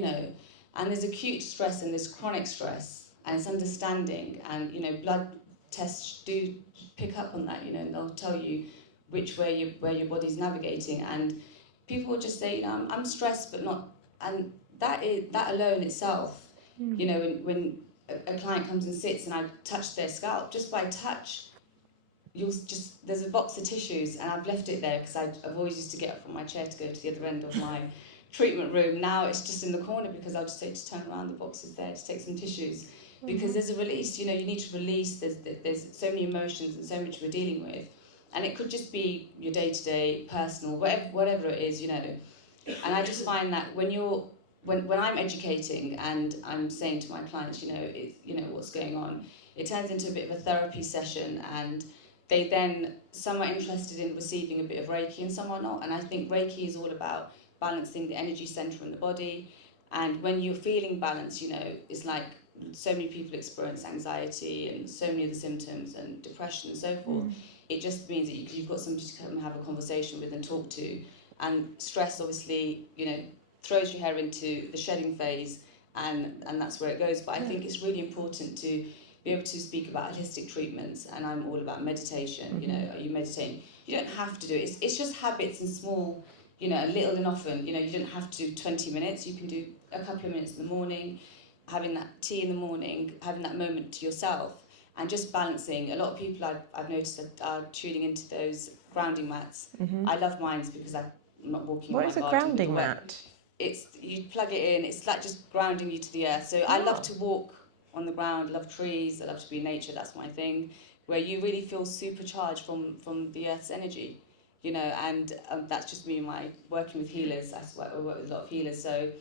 And there's acute stress and there's chronic stress, and it's understanding, and blood tests do pick up on that, and they'll tell you which way where your body's navigating. And people will just say, I'm stressed, but not, and that alone itself, you know, when a client comes and sits and I touch their scalp, just by touch, there's a box of tissues, and I've left it there because I've always used to get up from my chair to go to the other end of my treatment room. Now it's just in the corner because I'll just say to turn around, the box is there to take some tissues, because there's a release. You know, you need to release. There's so many emotions and so much we're dealing with, and it could just be your day-to-day personal, whatever it is, you know. And I just find that when I'm educating and I'm saying to my clients, you know what's going on, it turns into a bit of a therapy session, and they then, some are interested in receiving a bit of Reiki and some are not. And I think Reiki is all about balancing the energy center in the body. And when you're feeling balanced, you know, it's like so many people experience anxiety and so many of the symptoms and depression and so forth. It just means that you've got somebody to come and have a conversation with and talk to. And stress, obviously, you know, throws your hair into the shedding phase, and that's where it goes. But I think it's really important to be able to speak about holistic treatments, and I'm all about meditation. You know, are you meditating? You don't have to do it. It's just habits and small, you know, little and often. You know, you don't have to do 20 minutes. You can do a couple of minutes in the morning, having that tea in the morning, having that moment to yourself, and just balancing. A lot of people I've noticed are tuning into those grounding mats. I love mine because I'm not walking What on is my a garden grounding with the mat? It's, you plug it in, it's like just grounding you to the earth. So I love to walk on the ground, I love trees, I love to be in nature, that's my thing, where you really feel supercharged from the earth's energy, you know. And that's just me and my working with healers. I work with a lot of healers, so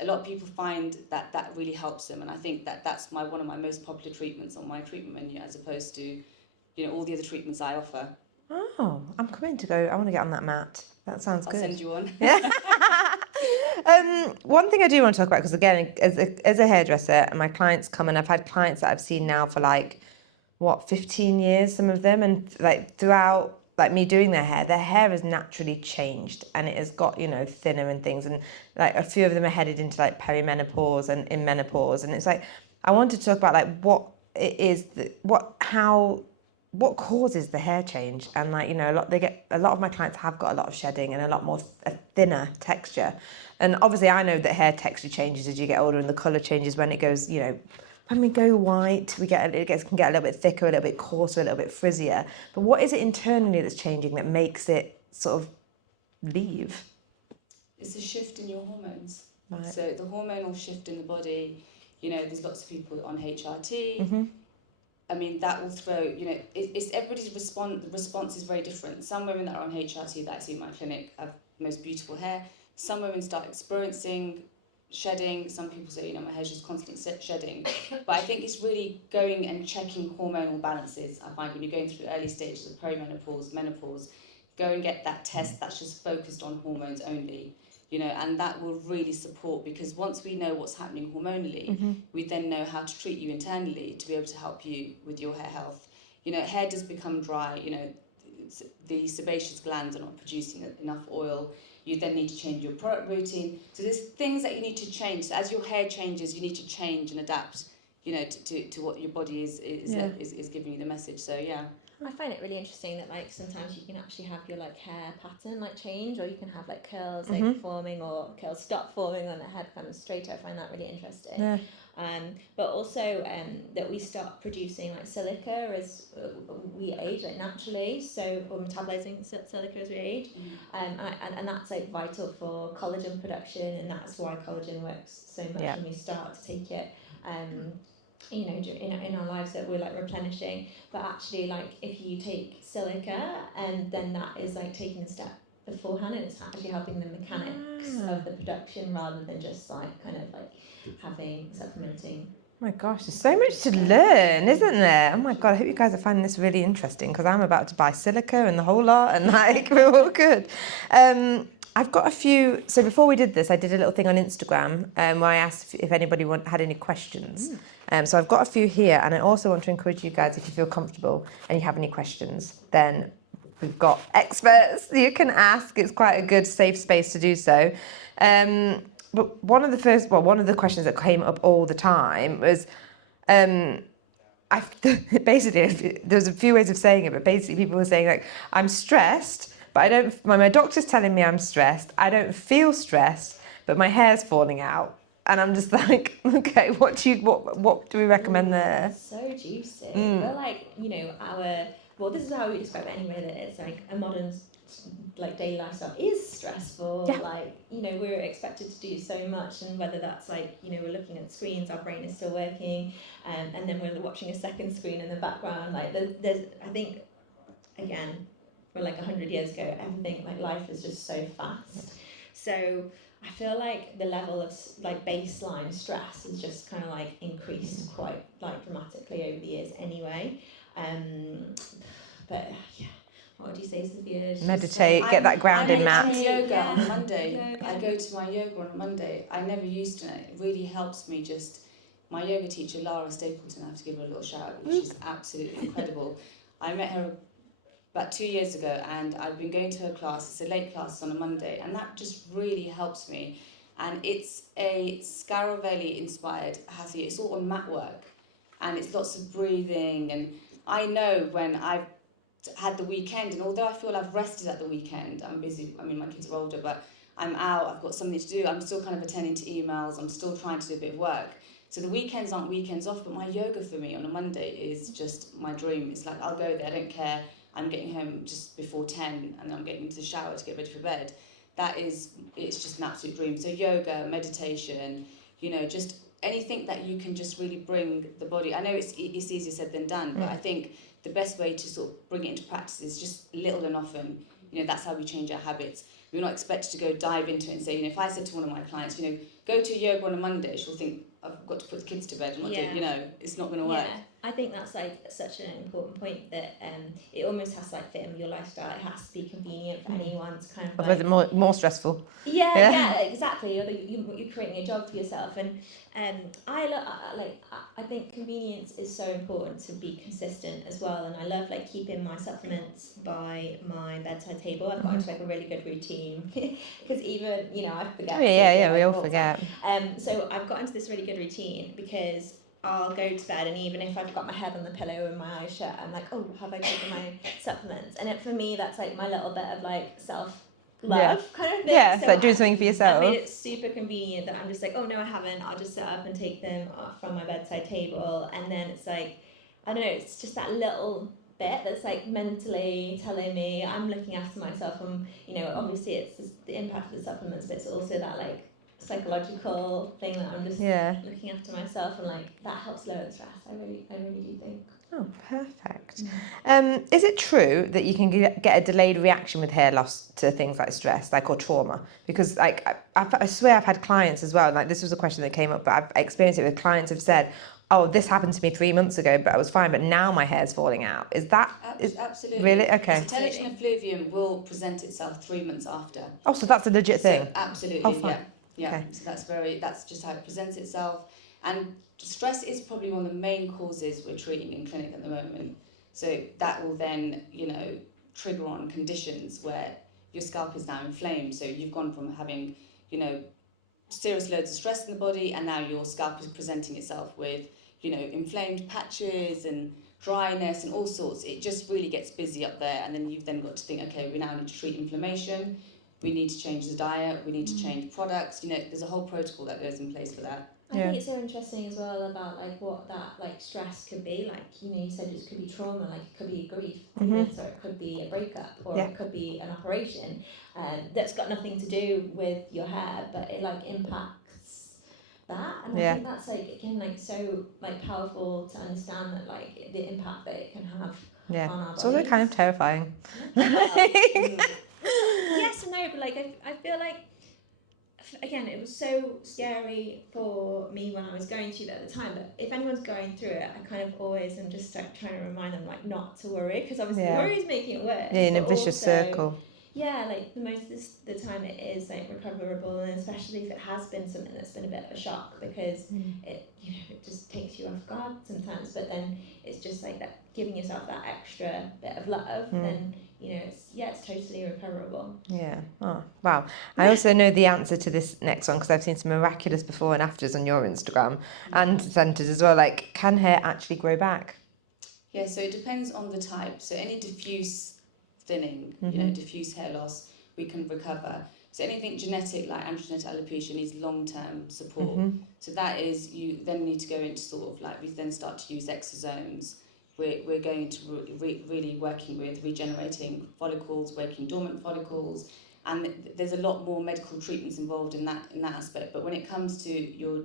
a lot of people find that really helps them, and I think that's one of my most popular treatments on my treatment menu, as opposed to, you know, all the other treatments I offer. Oh, I'm coming to go. I want to get on that mat. That sounds good. I'll send you one. Yeah. One thing I do want to talk about, because again, as a hairdresser, and my clients come, and I've had clients that I've seen now for like, 15 years, some of them, and like throughout like me doing their hair has naturally changed, and it has got, you know, thinner and things, and like a few of them are headed into like perimenopause and in menopause, and it's like I wanted to talk about like what it is what causes the hair change. And like, you know, a lot of my clients have got a lot of shedding and a lot more a thinner texture, and obviously I know that hair texture changes as you get older, and the color changes when it goes, you know, when we go white, it can get a little bit thicker, a little bit coarser, a little bit frizzier. But what is it internally that's changing that makes it sort of leave? It's a shift in your hormones. Right. So the hormonal shift in the body, you know, there's lots of people on HRT. I mean, that will throw, you know, it's everybody's response is very different. Some women that are on HRT that I see in my clinic have the most beautiful hair. Some women start experiencing shedding. Some people say, you know, my hair's just constantly shedding. But I think it's really going and checking hormonal balances. I find when you're going through the early stages of perimenopause, menopause, go and get that test that's just focused on hormones only, you know, and that will really support, because once we know what's happening hormonally, we then know how to treat you internally to be able to help you with your hair health. You know, hair does become dry, you know, the sebaceous glands are not producing enough oil. You then need to change your product routine. So there's things that you need to change. So as your hair changes, you need to change and adapt, you know, to what your body is giving you the message. So yeah. I find it really interesting that like sometimes you can actually have your like hair pattern like change, or you can have like curls like forming, or curls stop forming on the head kind of straighter. I find that really interesting. Yeah. But also that we start producing like silica as we age, like naturally, so we're metabolizing silica as we age, and that's like vital for collagen production, and that's why collagen works so much when we start to take it. You know, in our lives that we're like replenishing, but actually like if you take silica, and then that is like taking a step beforehand, and it's actually helping the mechanics of the production rather than just like kind of like having supplementing. Oh my gosh, there's so much to learn, isn't there? Oh my God, I hope you guys are finding this really interesting, because I'm about to buy silica and the whole lot, and like we're all good. I've got a few. So before we did this, I did a little thing on Instagram where I asked if anybody had any questions. So I've got a few here, and I also want to encourage you guys, if you feel comfortable and you have any questions, then we've got experts you can ask. It's quite a good safe space to do so. But one of the questions that came up all the time was, basically, there's a few ways of saying it, but basically people were saying like, I'm stressed, but my doctor's telling me I'm stressed. I don't feel stressed, but my hair's falling out. and I'm just like, okay, what do we recommend there? So juicy. I feel like, this is how we describe it anyway, that it's like a modern like daily lifestyle is stressful. Yeah. Like, we're expected to do so much, and whether that's like, we're looking at screens, our brain is still working, and then we're watching a second screen in the background. Like there's I think, again, we're like 100 years ago, everything, like life is just so fast. So I feel like the level of like baseline stress has just kind of like increased quite like dramatically over the years anyway. But yeah, what would you say, Sophia? Meditate, get that grounding mat. I'm yoga on a Monday. Yoga. I go to my yoga on a Monday. I never used it. It really helps me. Just my yoga teacher, Laura Stapleton, I have to give her a little shout out because she's absolutely incredible. I met her about 2 years ago, and I've been going to her class. It's a late class on a Monday, and that just really helps me. And it's a Scaravelli inspired hatha. It's all on mat work, and it's lots of breathing. And I know when I've had the weekend, and although I feel I've rested at the weekend, I'm busy. I mean, my kids are older, but I'm out. I've got something to do. I'm still kind of attending to emails. I'm still trying to do a bit of work. So the weekends aren't weekends off, but my yoga for me on a Monday is just my dream. It's like I'll go there. I don't care. I'm getting home just before 10 and I'm getting into the shower to get ready for bed. It's just an absolute dream. So yoga, meditation, just anything that you can just really bring the body. I know it's easier said than done, but I think the best way to sort of bring it into practice is just little and often. That's how we change our habits. We're not expected to go dive into it and say, if I said to one of my clients, go to yoga on a Monday, she'll think, I've got to put the kids to bed. I'm not doing, it's not going to work. Yeah, I think that's like such an important point that it almost has to like fit in with your lifestyle. It has to be convenient for anyone to kind of. Otherwise, it's more stressful. Yeah, exactly. You're creating a job for yourself, and I think convenience is so important to be consistent as well. And I love like keeping my supplements by my bedside table. I've got into like a really good routine because even I forget. We all forget. So I've got into this really good routine because I'll go to bed, and even if I've got my head on the pillow and my eyes shut, I'm like, oh, have I taken my supplements? And for me, that's like my little bit of like self-love kind of thing. Yeah, so like doing something for yourself. I made it super convenient that I'm just like, oh no, I haven't. I'll just sit up and take them from my bedside table, and then it's like, I don't know, it's just that little bit that's like mentally telling me I'm looking after myself. And obviously it's the impact of the supplements, but it's also that like psychological thing that I'm just looking after myself, and like that helps lower the stress. I really do think. Oh, perfect. Is it true that you can get a delayed reaction with hair loss to things like stress, or trauma? Because like I swear I've had clients as well. Like this was a question that came up, but I've experienced it with clients who've said, "Oh, this happened to me 3 months ago, but I was fine, but now my hair's falling out." Is that absolutely really okay? So telogen effluvium will present itself 3 months after. Oh, so that's a legit thing. So absolutely, oh, fine. Yeah. Okay. So that's just how it presents itself. And stress is probably one of the main causes we're treating in clinic at the moment. So that will then, trigger on conditions where your scalp is now inflamed. So you've gone from having, serious loads of stress in the body, and now your scalp is presenting itself with, inflamed patches and dryness and all sorts. It just really gets busy up there, and then you've then got to think, okay, we now need to treat inflammation. We need to change the diet. We need to change products. There's a whole protocol that goes in place for that. I think it's so interesting as well about like what that like stress could be. Like you said, it could be trauma. Like it could be grief, so it could be a breakup, or it could be an operation that's got nothing to do with your hair, but it like impacts that. And I think that's like again like so like powerful to understand that like the impact that it can have on our bodies. It's also kind of terrifying. Yes and no, but like I feel like again it was so scary for me when I was going through that at the time, but if anyone's going through it, I kind of always am just like trying to remind them like not to worry, because obviously worry is making it worse. In a vicious circle. Yeah, like most of the time it is like recoverable, and especially if it has been something that's been a bit of a shock, because it it just takes you off guard sometimes, but then it's just like that giving yourself that extra bit of love, then it's totally recoverable. Yeah. Oh, wow. I also know the answer to this next one because I've seen some miraculous before and afters on your Instagram and centres as well. Like, can hair actually grow back? Yeah, so it depends on the type. So any diffuse thinning, diffuse hair loss, we can recover. So anything genetic like androgenetic alopecia needs long-term support. Mm-hmm. So that is, you then need to go into sort of like, we then start to use exosomes. We're going to really working with regenerating follicles, waking dormant follicles, and there's a lot more medical treatments involved in that aspect. But when it comes to your,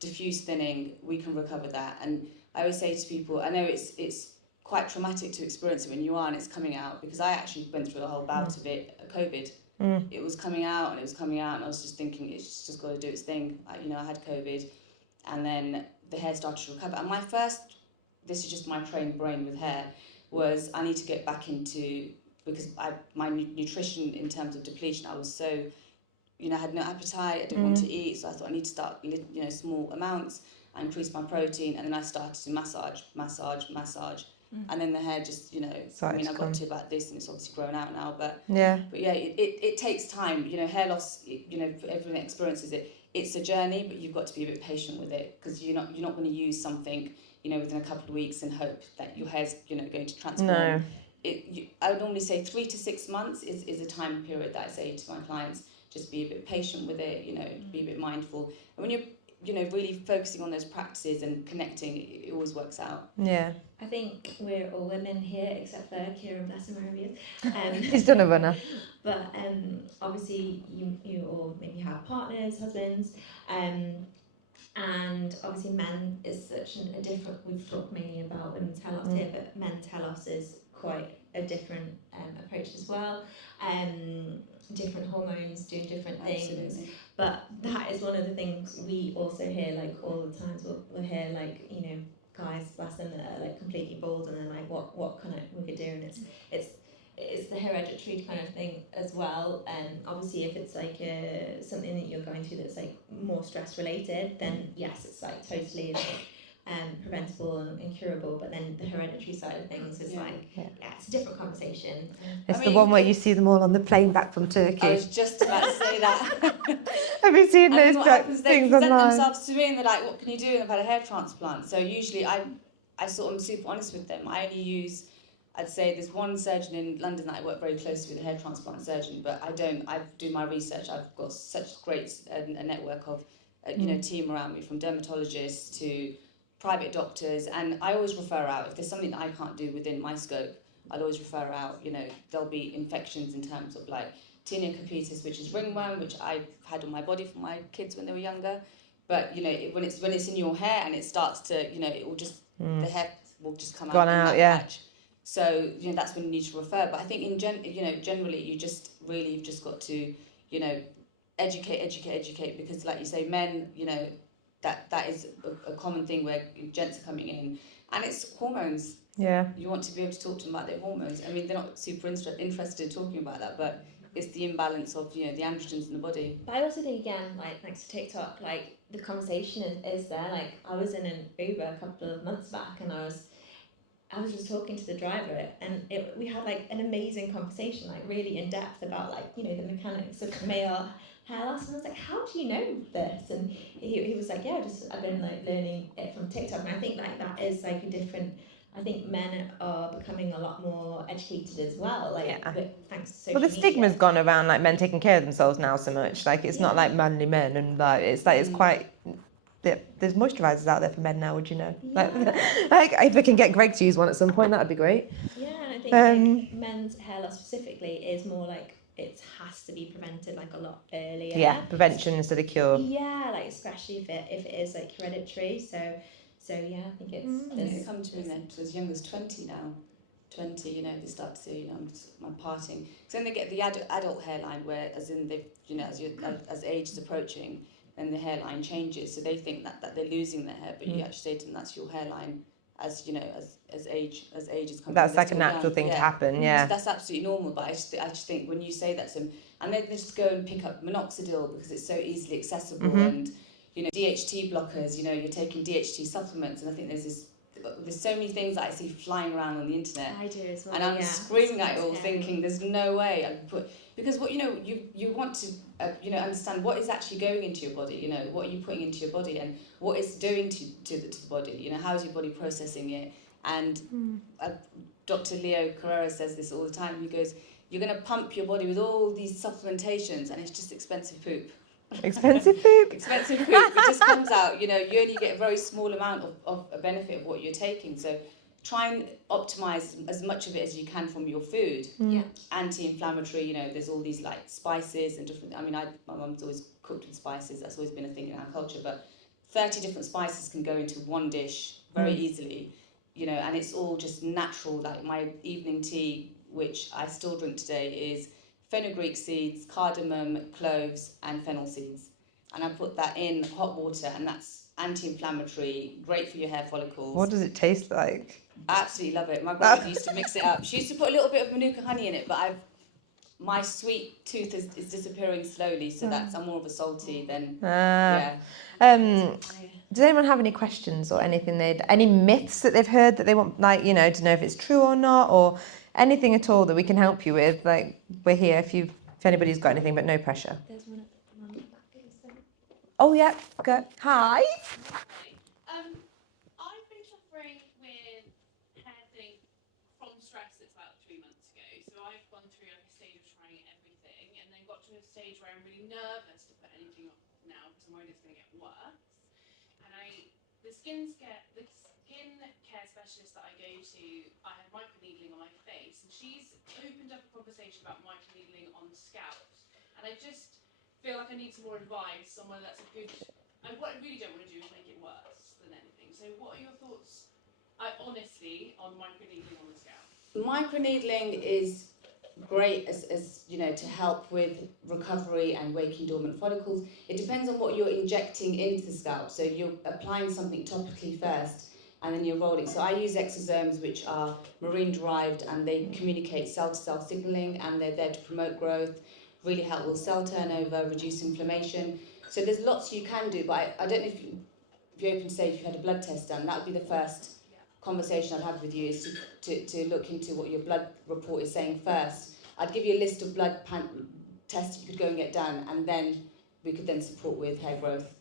diffuse thinning, we can recover that. And I always say to people, I know it's quite traumatic to experience it when you are and it's coming out, because I actually went through a whole bout of it, COVID. It was coming out and it was coming out, and I was just thinking it's just got to do its thing. I had COVID, and then the hair started to recover. And this is just my trained brain with hair, was I need to get back into, because my nutrition in terms of depletion, I was so, I had no appetite, I didn't want to eat, so I thought I need to start, small amounts. I increased my protein, and then I started to massage, and then the hair just, I got to about this, and it's obviously grown out now, but yeah, it takes time. Hair loss, everyone experiences it. It's a journey, but you've got to be a bit patient with it, because you're not going to use something, within a couple of weeks and hope that your hair's, going to transform. No. I would normally say 3 to 6 months is a time period that I say to my clients, just be a bit patient with it, be a bit mindful. And when you're, really focusing on those practices and connecting, it always works out. Yeah. I think we're all women here, except for Kieran, bless him wherever he is. He's done a runner. But obviously you all maybe have partners, husbands, and obviously men is such a different, we've talked mainly about women's hair loss here, but men's hair loss is quite a different approach as well. Different hormones do different things. Absolutely. But that is one of the things we also hear, like all the times we'll hear, like, guys, bless them, that are like completely bald, and then like what can we do? And it's the hereditary kind of thing as well. And obviously if it's like something that you're going through that's like more stress related, then yes, it's like totally preventable and curable. But then the hereditary side of things is it's a different conversation. It's the one where you see them all on the plane back from Turkey. I was just about to say that. Have you seen those things they online? present themselves to me and they're like, what can you do? And I've had a hair transplant. So usually I sort of am super honest with them. I only use, I'd say there's one surgeon in London that I work very closely with, a hair transplant surgeon, but I do my research. I've got such great a network of team around me, from dermatologists to private doctors, and I always refer out if there's something that I can't do within my scope. I'll always refer out. There'll be infections in terms of like tinea capitis, which is ringworm, which I've had on my body for my kids when they were younger. But when it's in your hair and it starts to, it will just the hair will just come out in that patch. So that's when you need to refer. But I think generally you've just got to educate, because like you say, men, that is a common thing where gents are coming in, and it's hormones. Yeah. You want to be able to talk to them about their hormones. I mean, they're not super interested in talking about that, but it's the imbalance of the androgens in the body. But I also think, again, like thanks to TikTok, like the conversation is there. Like I was in an Uber a couple of months back, and I was just talking to the driver, and we had like an amazing conversation, like really in depth about like the mechanics of male hair loss, and I was like, how do you know this? And he was like, I've been like learning it from TikTok. And I think like that is like a different, I think men are becoming a lot more educated as well, like thanks to social media. The stigma's gone around like men taking care of themselves now so much, like it's not like manly men, and like it's quite, there's moisturisers out there for men now, would you know? Like if we can get Greg to use one at some point, that would be great. Yeah, and I think like, men's hair loss specifically is more like it has to be prevented like a lot earlier. Yeah, prevention instead of cure. Yeah, like especially if it is like hereditary. So yeah, I think it's come to me then to as young as 20 now. 20, they start to say, I'm parting. So then they get the adult hairline, where as in they, as age is approaching, then the hairline changes. So they think that they're losing their hair, but you actually say to them, that's your hairline as age is coming. That's like a natural thing to happen, yeah. So that's absolutely normal, but I just think when you say that to them, and they just go and pick up minoxidil because it's so easily accessible, and DHT blockers, you're taking DHT supplements, and I think there's so many things that I see flying around on the internet. I do as well. And I'm screaming at it all, thinking there's no way I can put, because what you want to understand what is actually going into your body, what are you putting into your body, and what it's doing to the body, how is your body processing it. And Dr. Leo Carrera says this all the time. He goes, you're going to pump your body with all these supplementations, and it's just expensive poop. Expensive poop. Expensive poop. It just comes out, you only get a very small amount of a benefit of what you're taking. So try and optimize as much of it as you can from your food. Yeah. Anti-inflammatory, there's all these like spices and different, my mum's always cooked with spices. That's always been a thing in our culture, but 30 different spices can go into one dish very easily, and it's all just natural. Like my evening tea, which I still drink today, is fenugreek seeds, cardamom, cloves, and fennel seeds. And I put that in hot water, and that's anti-inflammatory, great for your hair follicles. What does it taste like? Absolutely love it. My grandmother used to mix it up. She used to put a little bit of manuka honey in it, but my sweet tooth is disappearing slowly, so I'm more of a salty than, yeah. Does anyone have any questions or anything any myths that they've heard that they want, to know if it's true or not, or anything at all that we can help you with? Like, we're here if anybody's got anything, but no pressure. There's one at the back. Oh yeah, go. Hi. I've been suffering with hair thing from stress since about 3 months ago. So I've gone through like a stage of trying everything, and then got to a stage where I'm really nervous to put anything on now because I'm worried it's going to get worse. And the skin care specialist that I go to, I had microneedling on my face, and she's opened up a conversation about microneedling on scalps, and I just feel like I need some more advice on whether that's a good. What I really don't want to do is make it worse than anything. So what are your thoughts, honestly, on microneedling on the scalp? Microneedling is great as to help with recovery and waking dormant follicles. It depends on what you're injecting into the scalp. So you're applying something topically first, and then you're rolling. So I use exosomes, which are marine derived, and they communicate cell-to-cell signaling, and they're there to promote growth, really help with cell turnover, reduce inflammation. So there's lots you can do, but I don't know if you're open to say if you had a blood test done. That would be the first conversation I'd have with you, is to look into what your blood report is saying first. I'd give you a list of blood tests you could go and get done, and then we could then support with hair growth.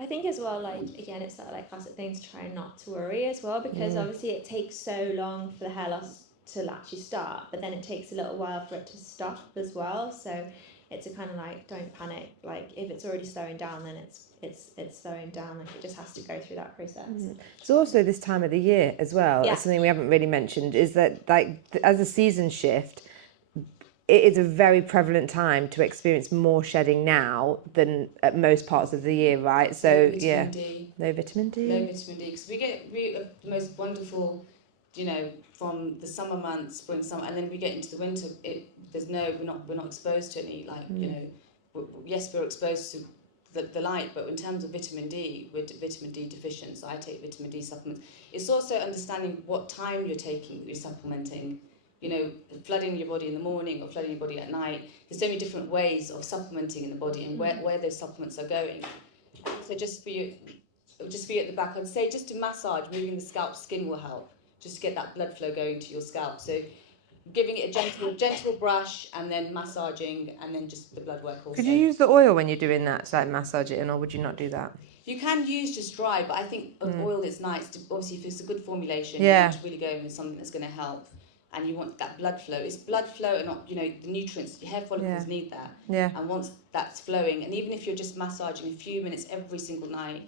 I think as well, again, it's that classic thing to try not to worry as well, because obviously it takes so long for the hair loss to actually start, but then it takes a little while for it to stop as well. So it's a kind of don't panic. If it's already slowing down, then it's slowing down. It just has to go through that process. It's also this time of the year as well. Yeah. It's something we haven't really mentioned, is that as the seasons shift, it is a very prevalent time to experience more shedding now than at most parts of the year, right? So No vitamin D. No vitamin D. No vitamin D, because we get the most wonderful, from the summer months, spring, summer, and then we get into the winter. We're not exposed to any yes, we're exposed to the light, but in terms of vitamin D, we're vitamin D deficient. So I take vitamin D supplements. It's also understanding what time you're supplementing. Flooding your body in the morning or flooding your body at night. There's so many different ways of supplementing in the body, and where those supplements are going. So just for you at the back, I'd say just to massage, moving the scalp skin will help. Just to get that blood flow going to your scalp. So giving it a gentle brush, and then massaging, and then just the blood work also. Could you use the oil when you're doing that to massage it in, or would you not do that? You can use just dry, but I think oil is nice. Obviously, if it's a good formulation, Yeah. you want to really go in with something that's going to help. And you want that blood flow. It's blood flow, and not the nutrients. Your hair follicles need that. Yeah. And once that's flowing, and even if you're just massaging a few minutes every single night,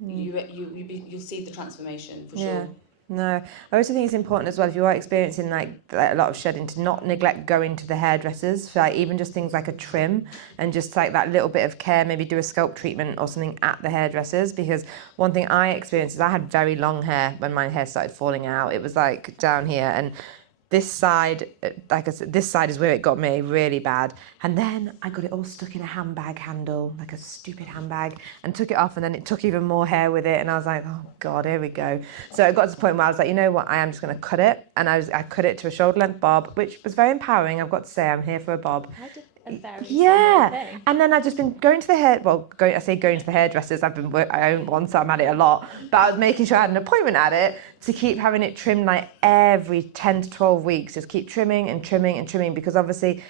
you'll see the transformation for sure. No, I also think it's important as well, if you are experiencing a lot of shedding, to not neglect going to the hairdressers for even just things like a trim, and just that little bit of care, maybe do a scalp treatment or something at the hairdressers. Because one thing I experienced is I had very long hair when my hair started falling out. It was down here, and this side, like I said, this side is where it got me really bad. And then I got it all stuck in a handbag handle, like a stupid handbag, and took it off, and then it took even more hair with it. And I was like, oh God, here we go. So it got to the point where I was like, you know what, I am just going to cut it. And I cut it to a shoulder length bob, which was very empowering. I've got to say, I'm here for a bob. I did a very similar thing. And then I've just been going to the hairdressers. I own one, so I'm at it a lot. But I was making sure I had an appointment at it to keep having it trimmed every 10 to 12 weeks. Just keep trimming and trimming and trimming, because obviously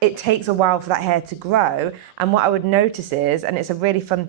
it takes a while for that hair to grow. And what I would notice is, and it was a really fun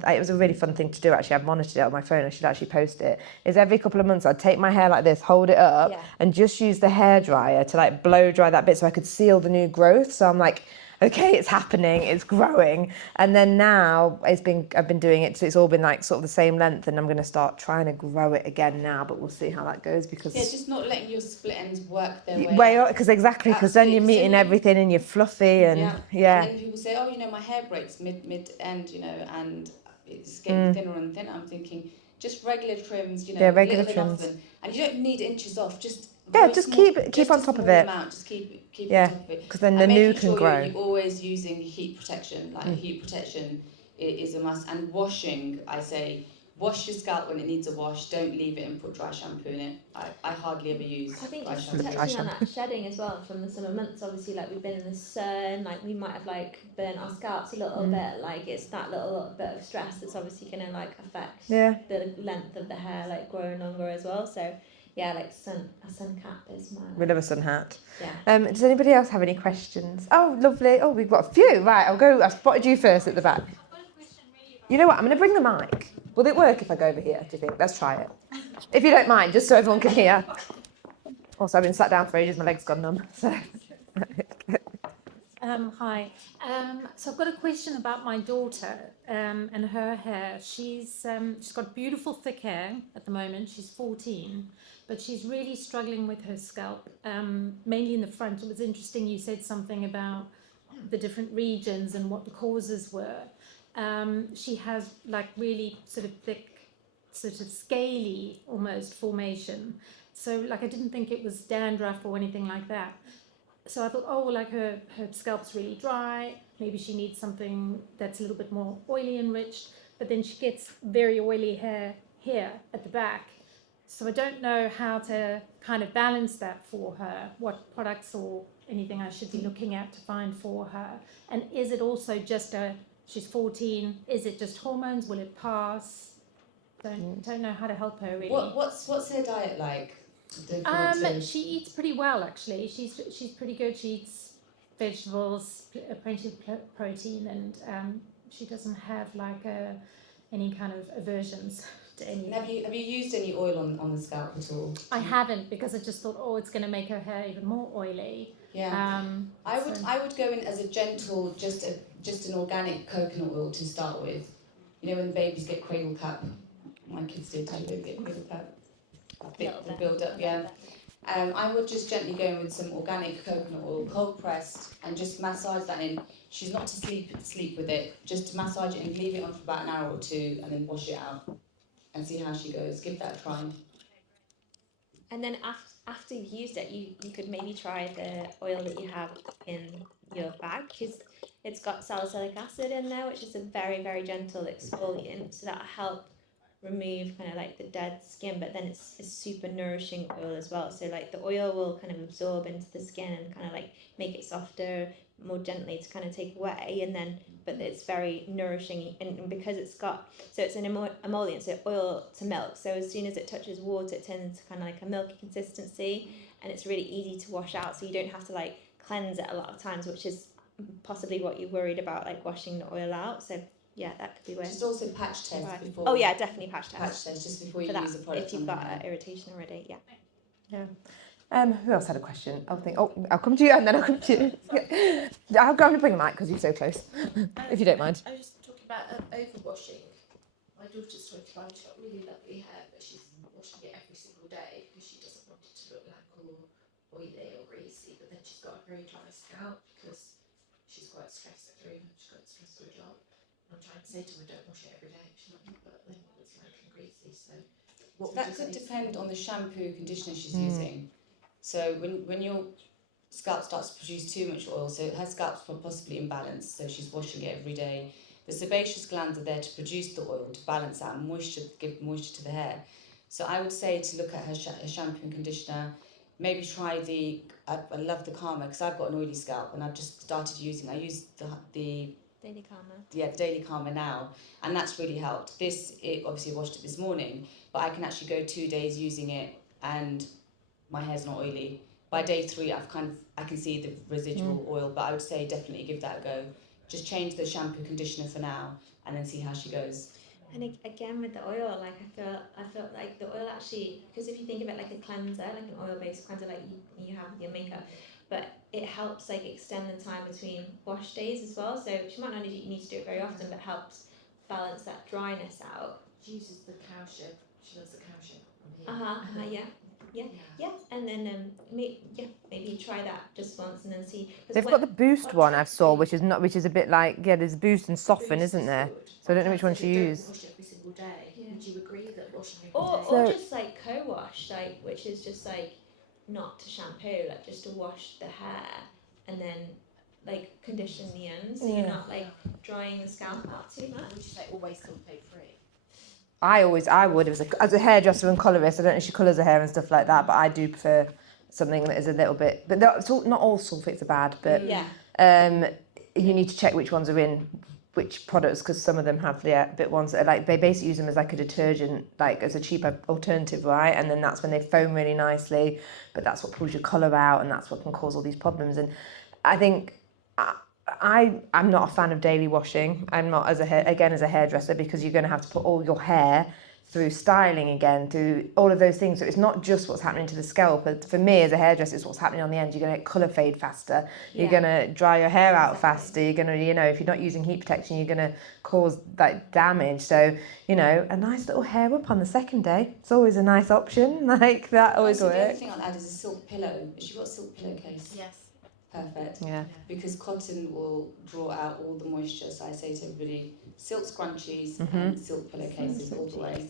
thing to do actually, I've monitored it on my phone, I should actually post it, is every couple of months I'd take my hair like this, hold it up, and just use the hairdryer to like blow dry that bit so I could see all the new growth. So I'm like, okay, it's happening, it's growing. And then now I've been doing it, so it's all been like sort of the same length, and I'm going to start trying to grow it again now, but we'll see how that goes, because just not letting your split ends work their way way up. up, because then you're meeting everything and you're fluffy and And then people say, oh, my hair breaks mid end, and it's getting thinner and thinner. I'm thinking just regular trims, regular little trims. enough, and you don't need inches off, just keep on top of it. Just keep on top of it. Because then the new can grow. You're always using heat protection. Heat protection is a must. And washing, I say, wash your scalp when it needs a wash. Don't leave it and put dry shampoo in it. I hardly ever use I think dry just shampoo. touching on that shedding as well from the summer months, obviously, like we've been in the sun, like we might have like burnt our scalps a little bit, like it's that little bit of stress that's obviously going to like affect the length of the hair, like growing longer as well. So yeah, like a sun cap is my... We love a sun hat. Yeah. Does anybody else have any questions? Oh, lovely. Oh, we've got a few. Right, I spotted you first at the back. You know what, I'm going to bring the mic. Will it work if I go over here, do you think? Let's try it. If you don't mind, just so everyone can hear. Also, I've been sat down for ages, my leg's gone numb. So. Hi. So I've got a question about my daughter and her hair. She's got beautiful thick hair at the moment. She's 14, but she's really struggling with her scalp, mainly in the front. It was interesting you said something about the different regions and what the causes were. She has like really sort of thick, sort of scaly almost formation. So like I didn't think it was dandruff or anything like that. So I thought, oh, like her scalp's really dry. Maybe she needs something that's a little bit more oily enriched. But then she gets very oily hair here at the back. So I don't know how to kind of balance that for her, what products or anything I should be looking at to find for her. And is it also just she's 14, is it just hormones? Will it pass? Don't know how to help her really. What's her diet like? She eats pretty well actually. She's pretty good. She eats vegetables, plenty of protein, and she doesn't have like any kind of aversions to any. Have you used any oil on the scalp at all? I haven't, because I just thought, oh, it's going to make her hair even more oily. Yeah. I would go in as a gentle, just an organic coconut oil to start with. When babies get cradle cap, my kids did too. They get cradle cap. The build up, I would just gently go in with some organic coconut oil, cold pressed, and just massage that in. She's not to sleep with it, just to massage it and leave it on for about an hour or two, and then wash it out and see how she goes. Give that a try. And then after you've used it, you could maybe try the oil that you have in your bag, because it's got salicylic acid in there, which is a very, very gentle exfoliant, so that'll help remove kind of like the dead skin, but then it's a super nourishing oil as well. So like the oil will kind of absorb into the skin and kind of like make it softer, more gently to kind of take away, and then but it's very nourishing, and because it's an emollient, so oil to milk, so as soon as it touches water it turns into kind of like a milky consistency, and it's really easy to wash out, so you don't have to like cleanse it a lot of times, which is possibly what you're worried about, like washing the oil out. So yeah, that could be worth. Just also patch test before. Oh yeah, definitely patch test. Patch test just before you use the product. If you've got irritation already, Yeah. Who else had a question? I'll come to you and then I'll come to you. I'm going to bring the mic because you're so close. If you don't mind. I was talking about overwashing. My daughter's 25, she's got really lovely hair, but she's washing it every single day because she doesn't want it to look like all oily or greasy. But then she's got a very dry scalp because she's quite stressed at home. She's got a stressful job. I'm trying to say to her, don't wash it every day. She's like, but then it's like greasy. So that could depend on the shampoo conditioner she's using. So when your scalp starts to produce too much oil, so her scalp's possibly imbalanced, so she's washing it every day. The sebaceous glands are there to produce the oil, to balance out moisture, give moisture to the hair. So I would say to look at her shampoo and conditioner. Maybe try I love the Calmer, because I've got an oily scalp and I've just started using. I use the Daily Calmer. Yeah, the Daily Calmer now, and that's really helped. It obviously washed it this morning, but I can actually go 2 days using it and my hair's not oily by day 3, I can see the residual oil, but I would say definitely give that a go. Just change the shampoo conditioner for now, and then see how she goes. And again with the oil, like I feel like the oil actually, because if you think of it like a cleanser, like an oil-based cleanser, like you have with your makeup, but it helps like extend the time between wash days as well. So she might not need to do it very often, but helps balance that dryness out. She uses the cowshed. She loves the cowshed. Yeah. And then maybe try that just once and then see. They've got the boost one I saw, which is a bit like, there's boost and soften, isn't there? So I don't know which one she used. Wash every single day. Yeah. Would you agree that washing every Or day? just like co-wash, like which is just like not to shampoo, like just to wash the hair and then like condition the ends, so you're not like drying the scalp out too much. Would you say always sulfate free? I would, as a hairdresser and colourist, I don't know if she colours her hair and stuff like that, but I do prefer something that is a little bit, but not all sulfates are bad, but you need to check which ones are in which products, because some of them have the bit ones that are like, they basically use them as like a detergent, like as a cheaper alternative, right? And then that's when they foam really nicely, but that's what pulls your colour out, and that's what can cause all these problems. And I think I'm not a fan of daily washing. I'm not as a hairdresser, because you're going to have to put all your hair through styling again, through all of those things. So it's not just what's happening to the scalp. But for me as a hairdresser, it's what's happening on the end. You're going to get colour fade faster. You're going to dry your hair out faster. You're going to, if you're not using heat protection, you're going to cause like damage. So, a nice little hair up on the second day. It's always a nice option. Like that always The other works. thing I'll add is a silk pillow. Has she got a silk pillowcase? Yes. Perfect. Yeah. Because cotton will draw out all the moisture. So I say to everybody, silk scrunchies and silk pillowcases all the way.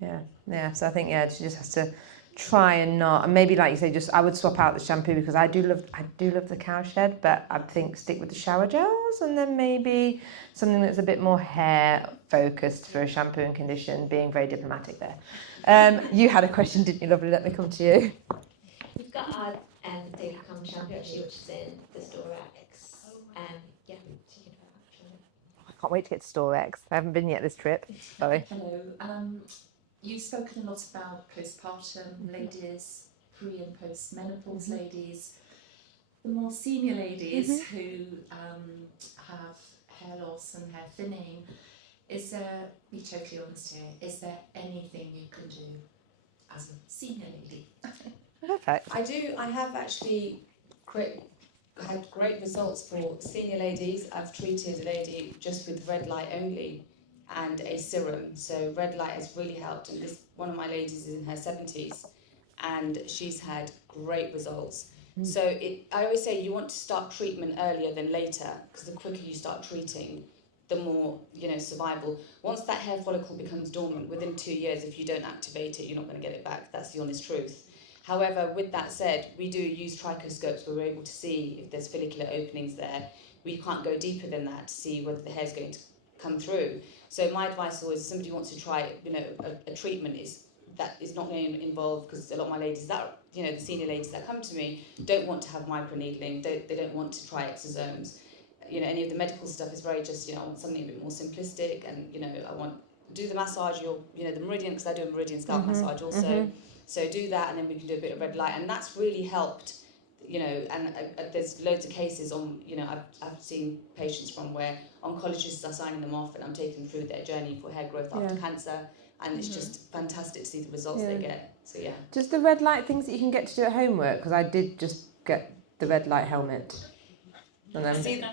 Yeah. So I think she just has to try and not, and maybe like you say, I would swap out the shampoo, because I do love the cowshed, but I think stick with the shower gels, and then maybe something that's a bit more hair focused for a shampoo and condition. Being very diplomatic there. You had a question, didn't you, lovely? Let me come to you. We've got our daily calm shampoo actually, which is in the Storex. So you can try that. I can't wait to get to Store X. I haven't been yet this trip. Sorry. Hello. You've spoken a lot about postpartum ladies, pre and post menopause ladies, the more senior ladies who have hair loss and hair thinning. Be totally honest here, is there anything you can do as a senior lady? Perfect. I have actually had great results for senior ladies. I've treated a lady just with red light only and a serum. So red light has really helped. And one of my ladies is in her 70s, and she's had great results. So I always say you want to start treatment earlier than later, because the quicker you start treating, the more survival. Once that hair follicle becomes dormant, within 2 years, if you don't activate it, you're not going to get it back. That's the honest truth. However, with that said, we do use trichoscopes where we're able to see if there's follicular openings there. We can't go deeper than that to see whether the hair's going to come through. So my advice always, if somebody wants to try a treatment that is not going to involve, because a lot of my ladies the senior ladies that come to me don't want to have microneedling, they don't want to try exosomes. Any of the medical stuff is very just, I want something a bit more simplistic, and I want do the massage, the meridian, because I do a meridian scalp massage also. So do that, and then we can do a bit of red light, and that's really helped. And there's loads of cases on, I've seen patients from where oncologists are signing them off, and I'm taking them through their journey for hair growth after cancer, and it's just fantastic to see the results they get. So Just the red light things that you can get to do at home work, because I did just get the red light helmet. And then see,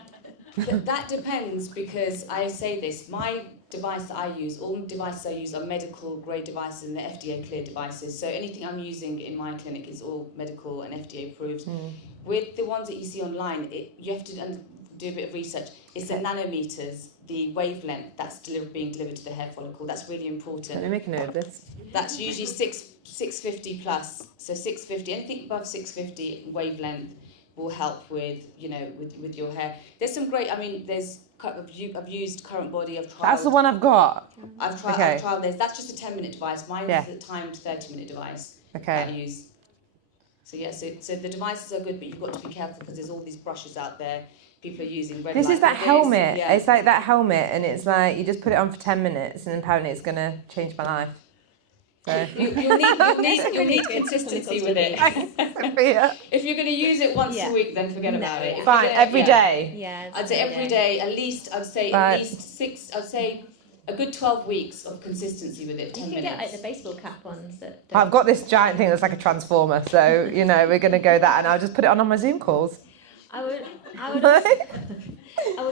that depends, because I say this, my device that I use, all the devices I use are medical grade devices and the FDA cleared devices. So anything I'm using in my clinic is all medical and FDA approved. With the ones that you see online, you have to do a bit of research. It's the nanometers, the wavelength that's being delivered to the hair follicle. That's really important. Let me make a note of this. That's usually 650 plus. So 650, anything above 650 wavelength will help with your hair. There's some great, I've used Current Body, I've tried. That's the one I've got. I've tried this. That's just a 10-minute device. Mine is a timed 30-minute device that I use. So so the devices are good, but you've got to be careful, because there's all these brushes out there. People are using red light. This is that nowadays. helmet. Yeah. It's like that helmet, and it's like you just put it on for 10 minutes, and apparently it's going to change my life. So. You'll need consistency with it. Sophia. If you're going to use it once Yeah. a week, then forget No, about it. yeah. If Fine, you're gonna- every day. Yeah. I'd say every day, at least, I'd say Right. at least 6, I'd say a good 12 weeks of consistency with it, 10 You can minutes. get like the baseball cap ones that. I've got this giant thing that's like a transformer, so you know we're gonna go that, and I'll just put it on my Zoom calls. I would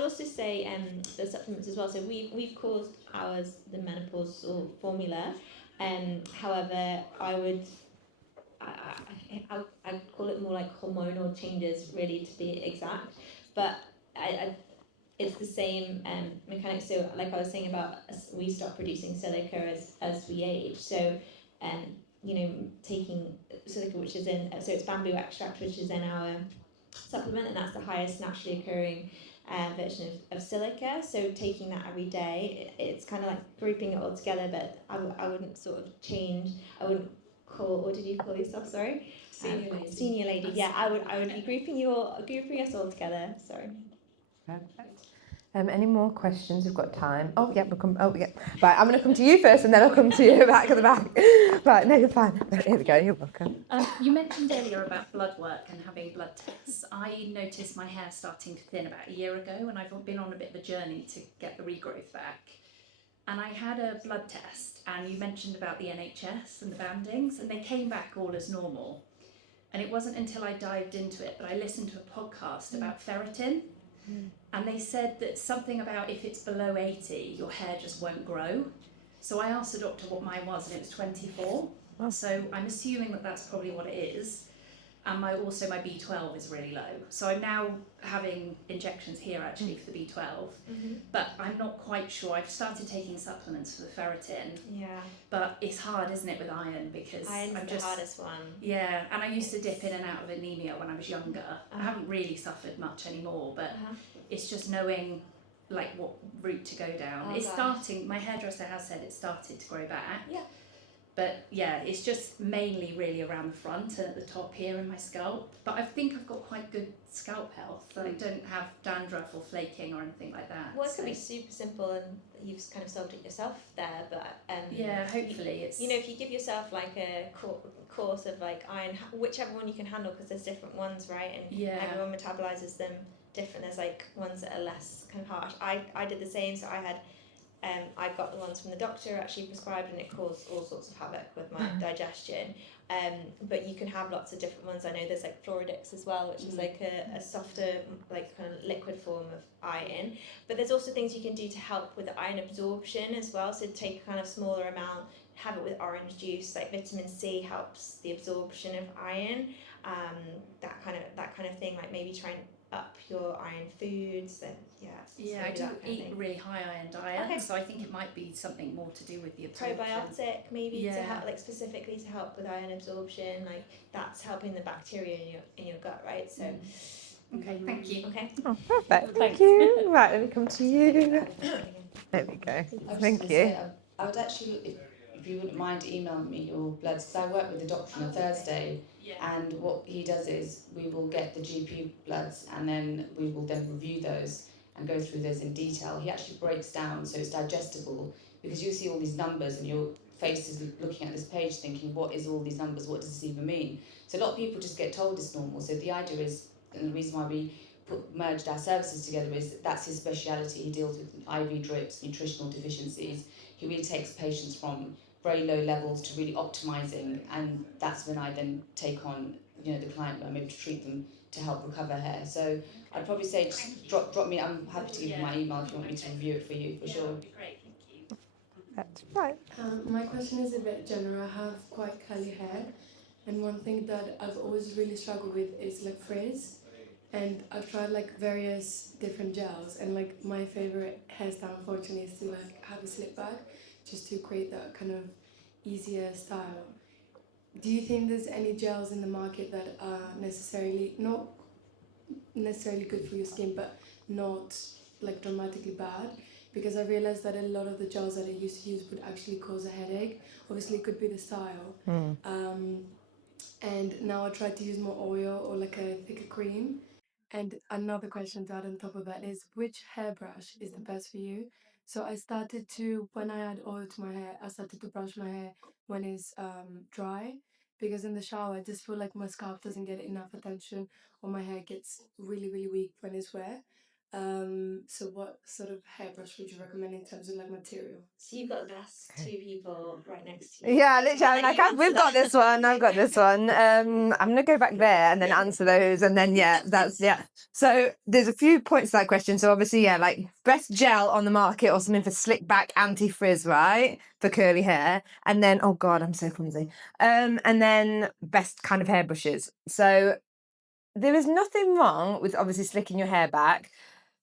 also say the supplements as well. So we've called ours the menopausal formula. However, I'd call it more like hormonal changes, really, to be exact. But it's the same mechanics. So, like I was saying about we stop producing silica as we age. So, taking silica, which is in, so it's bamboo extract, which is in our supplement, and that's the highest naturally occurring version of silica. So taking that every day, it's kind of like grouping it all together, but I wouldn't sort of change. I wouldn't call, what did you call yourself? Sorry, Senior lady. Senior lady. Yeah, I would be grouping us all together. Sorry. Perfect. Any more questions? We've got time. Oh yeah, we'll come. Oh yeah. Right, I'm going to come to you first, and then I'll come to you back at the back. Right, no, you're fine. Here we go. You're welcome. You mentioned earlier about blood work and having blood tests. I noticed my hair starting to thin about a year ago, and I've been on a bit of a journey to get the regrowth back. And I had a blood test, and you mentioned about the NHS and the bandings, and they came back all as normal. And it wasn't until I dived into it, but I listened to a podcast about ferritin. And they said that something about if it's below 80, your hair just won't grow. So I asked the doctor what mine was, and it was 24. Oh. So I'm assuming that that's probably what it is. And my B12 is really low. So I'm now having injections here actually for the B12. But I'm not quite sure. I've started taking supplements for the ferritin. Yeah. But it's hard, isn't it, with iron? Because Iron's I'm the hardest one. Yeah, and I used to dip in and out of anemia when I was younger. I haven't really suffered much anymore, but it's just knowing like what route to go down. Oh, It's gosh. starting, my hairdresser has said it's started to grow back. Yeah. But yeah, it's just mainly really around the front and at the top here in my scalp. But I think I've got quite good scalp health. I don't have dandruff or flaking or anything like that. Well, it could be super simple, and you've kind of solved it yourself there. But yeah, hopefully it's. if you give yourself like a course of like iron, whichever one you can handle, because there's different ones, right? And Yeah. everyone metabolizes them different. There's like ones that are less kind of harsh. I did the same, so I got the ones from the doctor actually prescribed, and it caused all sorts of havoc with my digestion. But you can have lots of different ones. I know there's like Floridix as well, which is like a softer, like kind of liquid form of iron. But there's also things you can do to help with the iron absorption as well. So take a kind of smaller amount, have it with orange juice. Like vitamin C helps the absorption of iron. That kind of thing. Like maybe try and up your iron foods. And Yeah, I do eat really high iron diet, so I think it might be something more to do with the absorption. Probiotic maybe to Yeah. help, like specifically to help with iron absorption. Like that's helping the bacteria in your gut, right? So Okay, thank you. okay. Oh, perfect. Thank you. Right, let me come to you. There we go. I was just Thank gonna you. say, I would actually, if you wouldn't mind emailing me your bloods, because I work with the doctor on a Thursday, and what he does is we will get the GP bloods, and then we will then review those and go through those in detail. He actually breaks down so it's digestible, because you see all these numbers and your face is looking at this page thinking, what is all these numbers, what does this even mean? So a lot of people just get told it's normal. So the idea is, and the reason why we merged our services together is that's his speciality. He deals with IV drips, nutritional deficiencies. He really takes patients from very low levels to really optimizing, and that's when I then take on the client where I'm able to treat them to help recover hair. So I'd probably say just drop me. I'm happy to give you my email if you want me to review it for you, for sure. That would be great, thank you. That's right. My question is a bit general. I have quite curly hair, and one thing that I've always really struggled with is like frizz. And I've tried like various different gels, and like my favorite hairstyle unfortunately is to like have a slip back, just to create that kind of easier style. Do you think there's any gels in the market that are not necessarily good for your skin, but not like dramatically bad? Because I realized that a lot of the gels that I used to use would actually cause a headache. Obviously it could be the style. And now I try to use more oil or like a thicker cream. And another question to add on top of that is, which hairbrush is the best for you? So I started to, when I add oil to my hair, I started to brush my hair when it's dry, because in the shower I just feel like my scalp doesn't get enough attention, or my hair gets really really weak when it's wet. So what sort of hairbrush would you recommend in terms of like material? So you've got the best two people right next to you. Yeah, I'll literally. let you answer We've got that. this one. I've got this one. I'm gonna go back there and then answer those, and then yeah. So there's a few points to that question. So obviously, yeah, like best gel on the market or something for slick back anti-frizz, right? For curly hair, and then oh god, I'm so clumsy. And then best kind of hairbrushes. So there is nothing wrong with obviously slicking your hair back,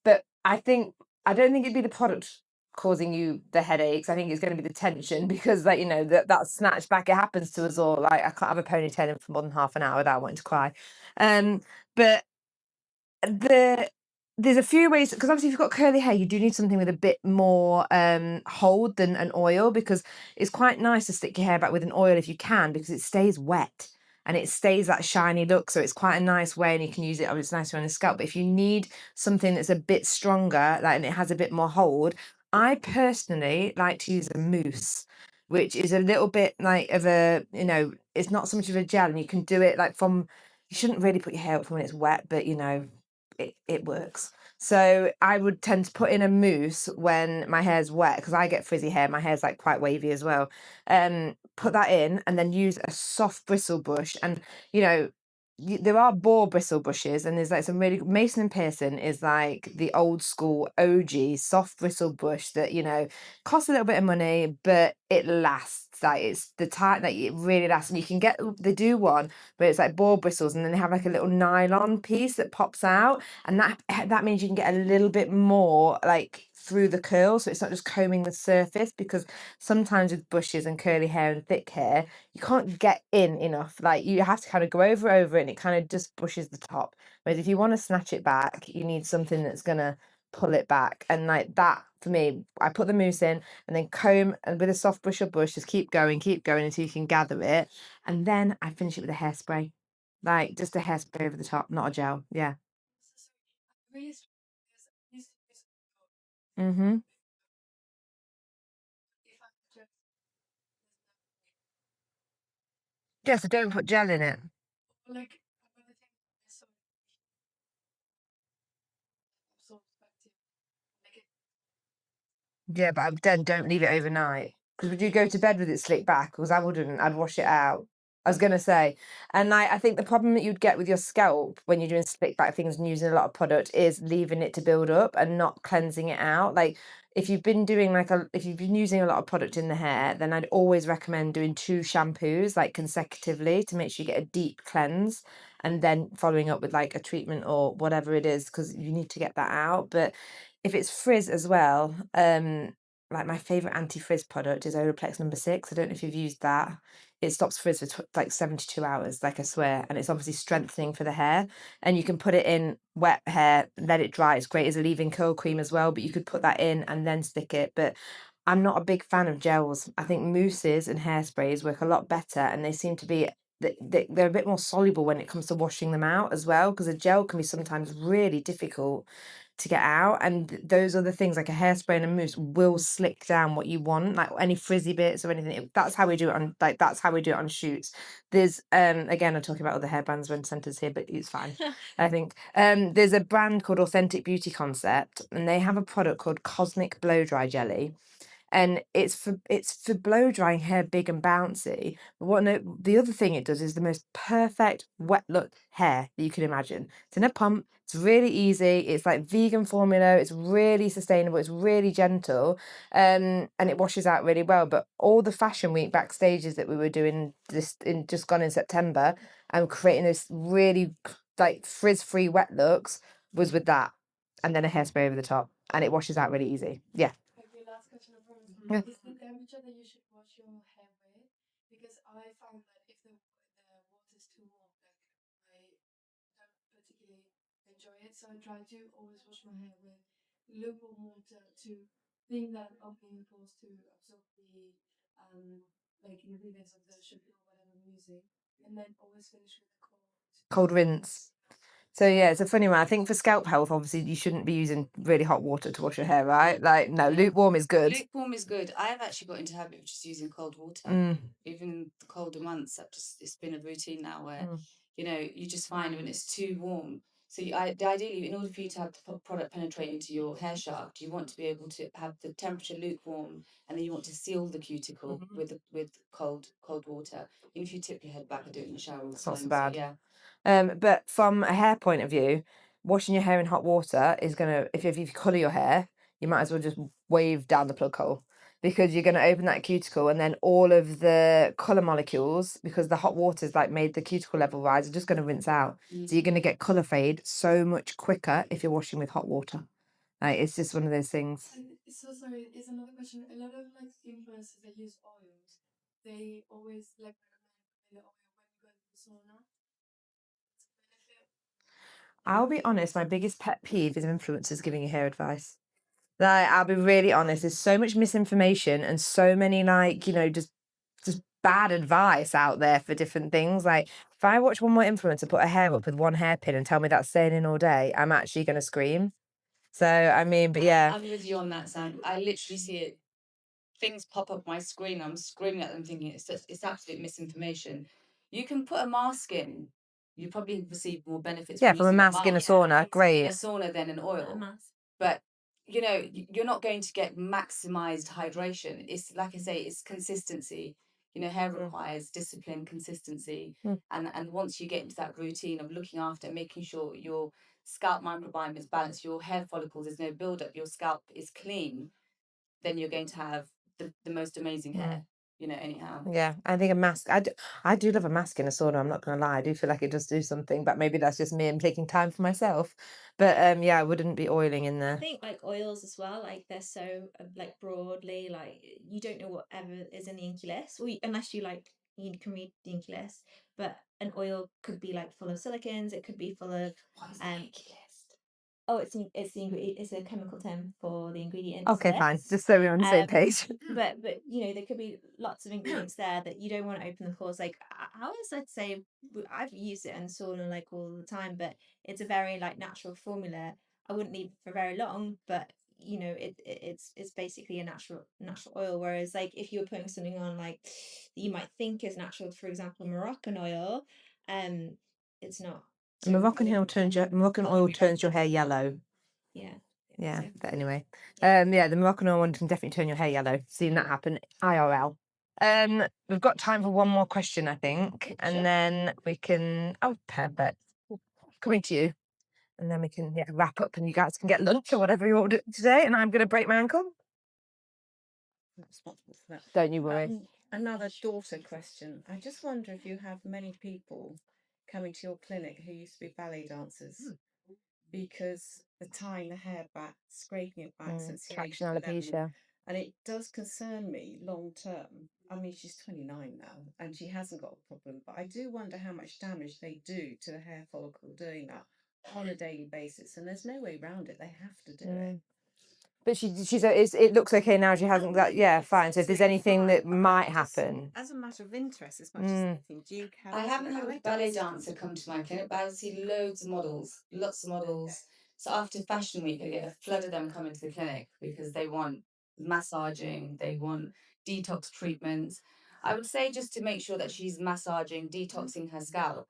but I don't think it'd be the product causing you the headaches. I think it's going to be the tension, because like that snatch back, it happens to us all. Like I can't have a ponytail in for more than half an hour without wanting to cry. But there's a few ways, because obviously if you've got curly hair, you do need something with a bit more hold than an oil, because it's quite nice to stick your hair back with an oil if you can, because it stays wet and it stays that shiny look. So it's quite a nice way, and you can use it. It's nicer on the scalp. But if you need something that's a bit stronger, like, and it has a bit more hold, I personally like to use a mousse, which is a little bit like of a, it's not so much of a gel, and you can do it like from. You shouldn't really put your hair up from when it's wet, but it works. So I would tend to put in a mousse when my hair's wet, because I get frizzy hair. My hair's like quite wavy as well. Put that in and then use a soft bristle brush. And there are boar bristle brushes, and there's like some really Mason and Pearson is like the old school OG soft bristle brush that costs a little bit of money, but it lasts. Like it's the type that it really lasts. And you can get, they do one where it's like boar bristles, and then they have like a little nylon piece that pops out, and that means you can get a little bit more like through the curl, so it's not just combing the surface, because sometimes with bushes and curly hair and thick hair you can't get in enough. Like you have to kind of go over it, and it kind of just bushes the top. Whereas if you want to snatch it back, you need something that's gonna pull it back. And like that, for me, I put the mousse in and then comb, and with a soft brush or brush, just keep going until you can gather it. And then I finish it with a hairspray. Like just a hairspray over the top, not a gel. Yeah. Mm-hmm. Yeah, so don't put gel in it. Like another thing I saw absorbs bacteria. Like Yeah, but then don't leave it overnight. Because would you go to bed with it slicked back? Because I wouldn't. I'd wash it out. I was gonna say, and like I think the problem that you'd get with your scalp when you're doing slick back things and using a lot of product is leaving it to build up and not cleansing it out. Like if you've been using a lot of product in the hair, then I'd always recommend doing 2 shampoos like consecutively to make sure you get a deep cleanse, and then following up with like a treatment or whatever it is, because you need to get that out. But if it's frizz as well, like my favorite anti-frizz product is Olaplex #6. I don't know if you've used that. It stops frizz for like 72 hours, like I swear, and it's obviously strengthening for the hair. And you can put it in wet hair, let it dry. It's great as a leave-in curl cream as well, but you could put that in and then stick it. But I'm not a big fan of gels. I think mousses and hairsprays work a lot better, and they seem to be they're a bit more soluble when it comes to washing them out as well, because a gel can be sometimes really difficult to get out, and those other things like a hairspray and a mousse will slick down what you want, like any frizzy bits or anything. That's how we do it on shoots. There's again, I'm talking about other hairbands when Centre's here, but it's fine. I think there's a brand called Authentic Beauty Concept, and they have a product called Cosmic Blow Dry Jelly, and it's for blow drying hair big and bouncy. But the other thing it does is the most perfect wet look hair that you can imagine. It's in a pump. It's really easy. It's like vegan formula. It's really sustainable. It's really gentle, and it washes out really well. But all the fashion week backstages that we were doing just gone in September, and creating those really like frizz-free wet looks was with that, and then a hairspray over the top, and it washes out really easy. Yeah. okay, last question, I promise. Yeah. Is the temperature that you should wash your hair with? Because I found that if the water is too warm, like I don't particularly enjoy it. So I try to always wash my hair with lukewarm water to think that opening the pores to absorb the like ingredients of the sugar or whatever I'm using, and then always finish with a cold Cold rinse. So yeah, it's a funny one. I think for scalp health, obviously you shouldn't be using really hot water to wash your hair, right? Like no, lukewarm is good. Lukewarm is good. I've actually got into the habit of just using cold water. Even in the colder months, it's been a routine now where you just find when it's too warm. So ideally, in order for you to have the product penetrate into your hair shaft, you want to be able to have the temperature lukewarm, and then you want to seal the cuticle with cold water. Even if you tip your head back, I do it in the shower all the It's not so time. bad. So, yeah. But from a hair point of view, washing your hair in hot water is gonna, if you colour your hair, you might as well just wave down the plug hole, because you're gonna open that cuticle, and then all of the colour molecules, because the hot water's like made the cuticle level rise, are just gonna rinse out. So you're gonna get colour fade so much quicker if you're washing with hot water. Like it's just one of those things. And so sorry, is another question. A lot of like influencers that use oils, they always like recommend the oil when you go to the sauna. It's a benefit. I'll be honest, my biggest pet peeve is influencers giving you hair advice. Like, I'll be really honest, there's so much misinformation and so many like, just bad advice out there for different things. Like, if I watch one more influencer put a hair up with one hairpin and tell me that's staying in all day, I'm actually gonna scream. So I mean, but yeah. I'm with you on that, Sam. I literally see it. Things pop up my screen. I'm screaming at them, thinking it's absolute misinformation. You can put a mask in. You probably receive more benefits. Yeah, from from a using mask in a mask sauna, in great. a sauna than an A oil. mask. But you're not going to get maximized hydration. It's like I say, it's consistency. Hair requires discipline, consistency, and once you get into that routine of looking after, making sure your scalp microbiome is balanced, your hair follicles, there's no buildup, your scalp is clean, then you're going to have the most amazing hair. Anyhow. Yeah, I think a mask. I do love a mask in a sauna. I'm not gonna lie. I do feel like it does do something, but maybe that's just me. I'm taking time for myself. But yeah, I wouldn't be oiling in I there. think like oils as well, like they're so like broadly, like you don't know whatever is in the inky list, unless you can read the inky list. But an oil could be like full of silicons, it could be full of oh, it's a chemical term for the ingredients. Okay, fine. list. Just so we're on the same page. But there could be lots of ingredients there that you don't want to open the pores. Like ours, I'd say I've used it in sauna like all the time, but it's a very like natural formula. I wouldn't leave it for very long, but it's basically a natural oil. Whereas like if you were putting something on like that you might think is natural, for example, Moroccan oil, it's not. So Moroccan oil turns your hair yellow. yeah. Yeah, So- but anyway. Yeah, the Moroccan oil one can definitely turn your hair yellow. Seen that happen IRL. We've got time for one more question, I think, and then we can. Oh, perfect. Coming to you, and then we can wrap up, and you guys can get lunch or whatever you ordered today. And I'm going to break my ankle. Responsible for that. Don't you worry. Another daughter question. I just wonder if you have many people coming to your clinic who used to be ballet dancers, because the tying the hair back, scraping it back since the age Traction of 11, alopecia. and it does concern me long term. I mean, she's 29 now and she hasn't got a problem, but I do wonder how much damage they do to the hair follicle doing that on a daily basis, and there's no way around it. They have to do it. But it looks okay now. She hasn't got, fine. So if there's anything that might happen. As a matter of interest, as much as anything, do you have... I haven't had a ballet dancer come to my clinic, but I see lots of models. So after Fashion Week, I get a flood of them coming to the clinic because they want massaging, they want detox treatments. I would say just to make sure that she's massaging, detoxing her scalp.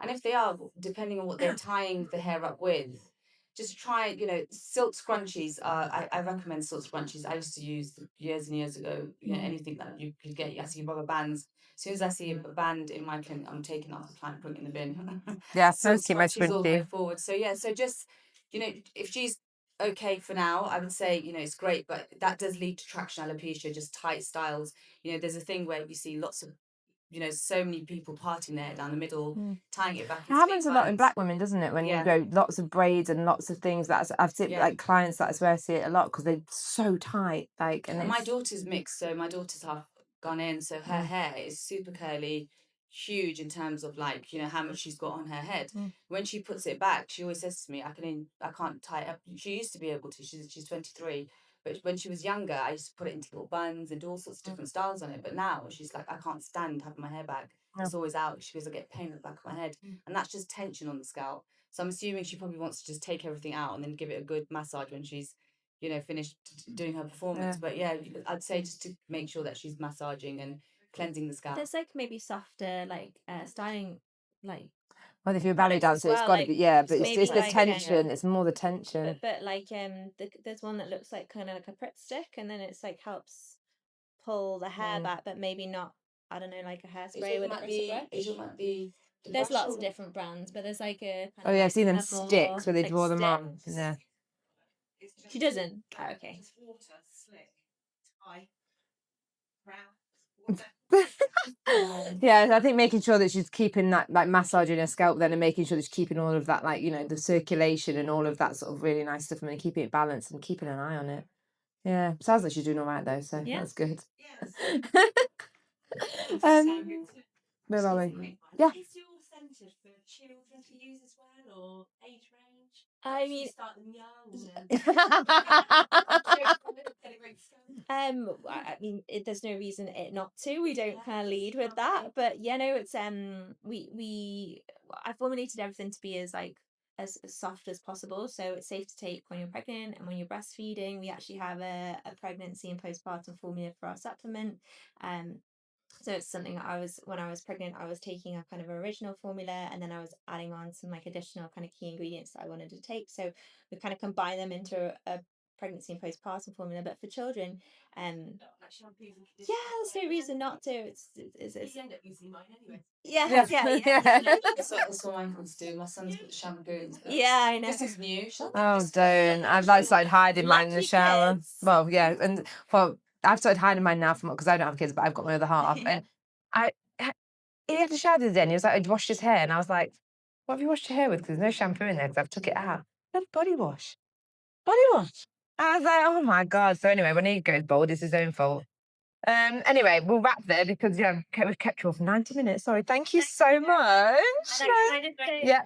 And if they are, depending on what they're tying the hair up with, just try, silk scrunchies. I recommend silk scrunchies. I used to use years and years ago, anything that you could get. I see rubber bands. As soon as I see a band in my clinic, I'm taking off the plant, putting it in the bin. Yeah, silk keep my scrunchies all the way scrunchie. forward. So just, if she's okay for now, I would say, it's great, but that does lead to traction alopecia, just tight styles. There's a thing where you see lots of, so many people parting there down the middle, tying it back. It happens a lot in black women, doesn't it? When you go lots of braids and lots of things. I've seen like clients that's where I see it a lot because they're so tight. Like, and my daughter's mixed, so my daughter's half Ghanaian, so her hair is super curly, huge in terms of like how much she's got on her head. When she puts it back, she always says to me, I can't tie it up. She used to be able to. She's 23. But when she was younger, I used to put it into little buns and do all sorts of different styles on it. But now she's like, I can't stand having my hair back. It's always out. She goes, I get pain in the back of my head. And that's just tension on the scalp. So I'm assuming she probably wants to just take everything out and then give it a good massage when she's, you know, finished doing her performance. Yeah. But yeah, I'd say just to make sure that she's massaging and cleansing the scalp. There's like maybe softer like styling like. Well, if you're a ballet products as dancer, it's well, got to like, be, yeah, but maybe it's the like, tension. It's more the tension. But like there's one that looks like kind of like a Pritt stick, and then it's like helps pull the hair back, but maybe not. I don't know, like a hairspray with a bristle brush. There's lots of different brands, but there's like a. Oh yeah, I've seen them a more, sticks where they like, draw them on. sticks. Yeah. She doesn't. Oh, okay. It's water, slick, tight, round. Yeah, I think making sure that she's keeping that, like massaging her scalp then, and making sure that she's keeping all of that, like, you know, the circulation and all of that sort of really nice stuff, and keeping it balanced and keeping an eye on it. Yeah, sounds like she's doing all right though, so Yeah. that's good. Yes. Where are we? Yeah. Is yours centered for children to use as well, or age range? I mean, start them young. I mean, there's no reason it not to. We don't kind of lead with that, but yeah, no, it's I formulated everything to be as like as soft as possible, so it's safe to take when you're pregnant and when you're breastfeeding. We actually have a pregnancy and postpartum formula for our supplement. So it's something when I was pregnant, I was taking a kind of original formula, and then I was adding on some like additional kind of key ingredients that I wanted to take. So we kind of combine them into a pregnancy and postpartum formula. But for children, yeah, there's no reason not to. It's You end up using mine anyway. yeah. That's what mine wants to do. My son's got the shampoo. Yeah, I know. This is new. Oh, don't. I've like started hiding mine in the Lucky shower. kids. Well, yeah, and well, I've started hiding mine now from, because I don't have kids, but I've got my other half. Yeah. And he had to shower the other day, and he was like, I'd washed his hair, and I was like, what have you washed your hair with? Because there's no shampoo in there, because I've took it out. That's body wash. Body wash. I was like, oh my God. So anyway, when he goes bald, it's his own fault. Anyway, we'll wrap there because we've kept you all for 90 minutes. Sorry. Thank you so much. Can I just say, Yeah.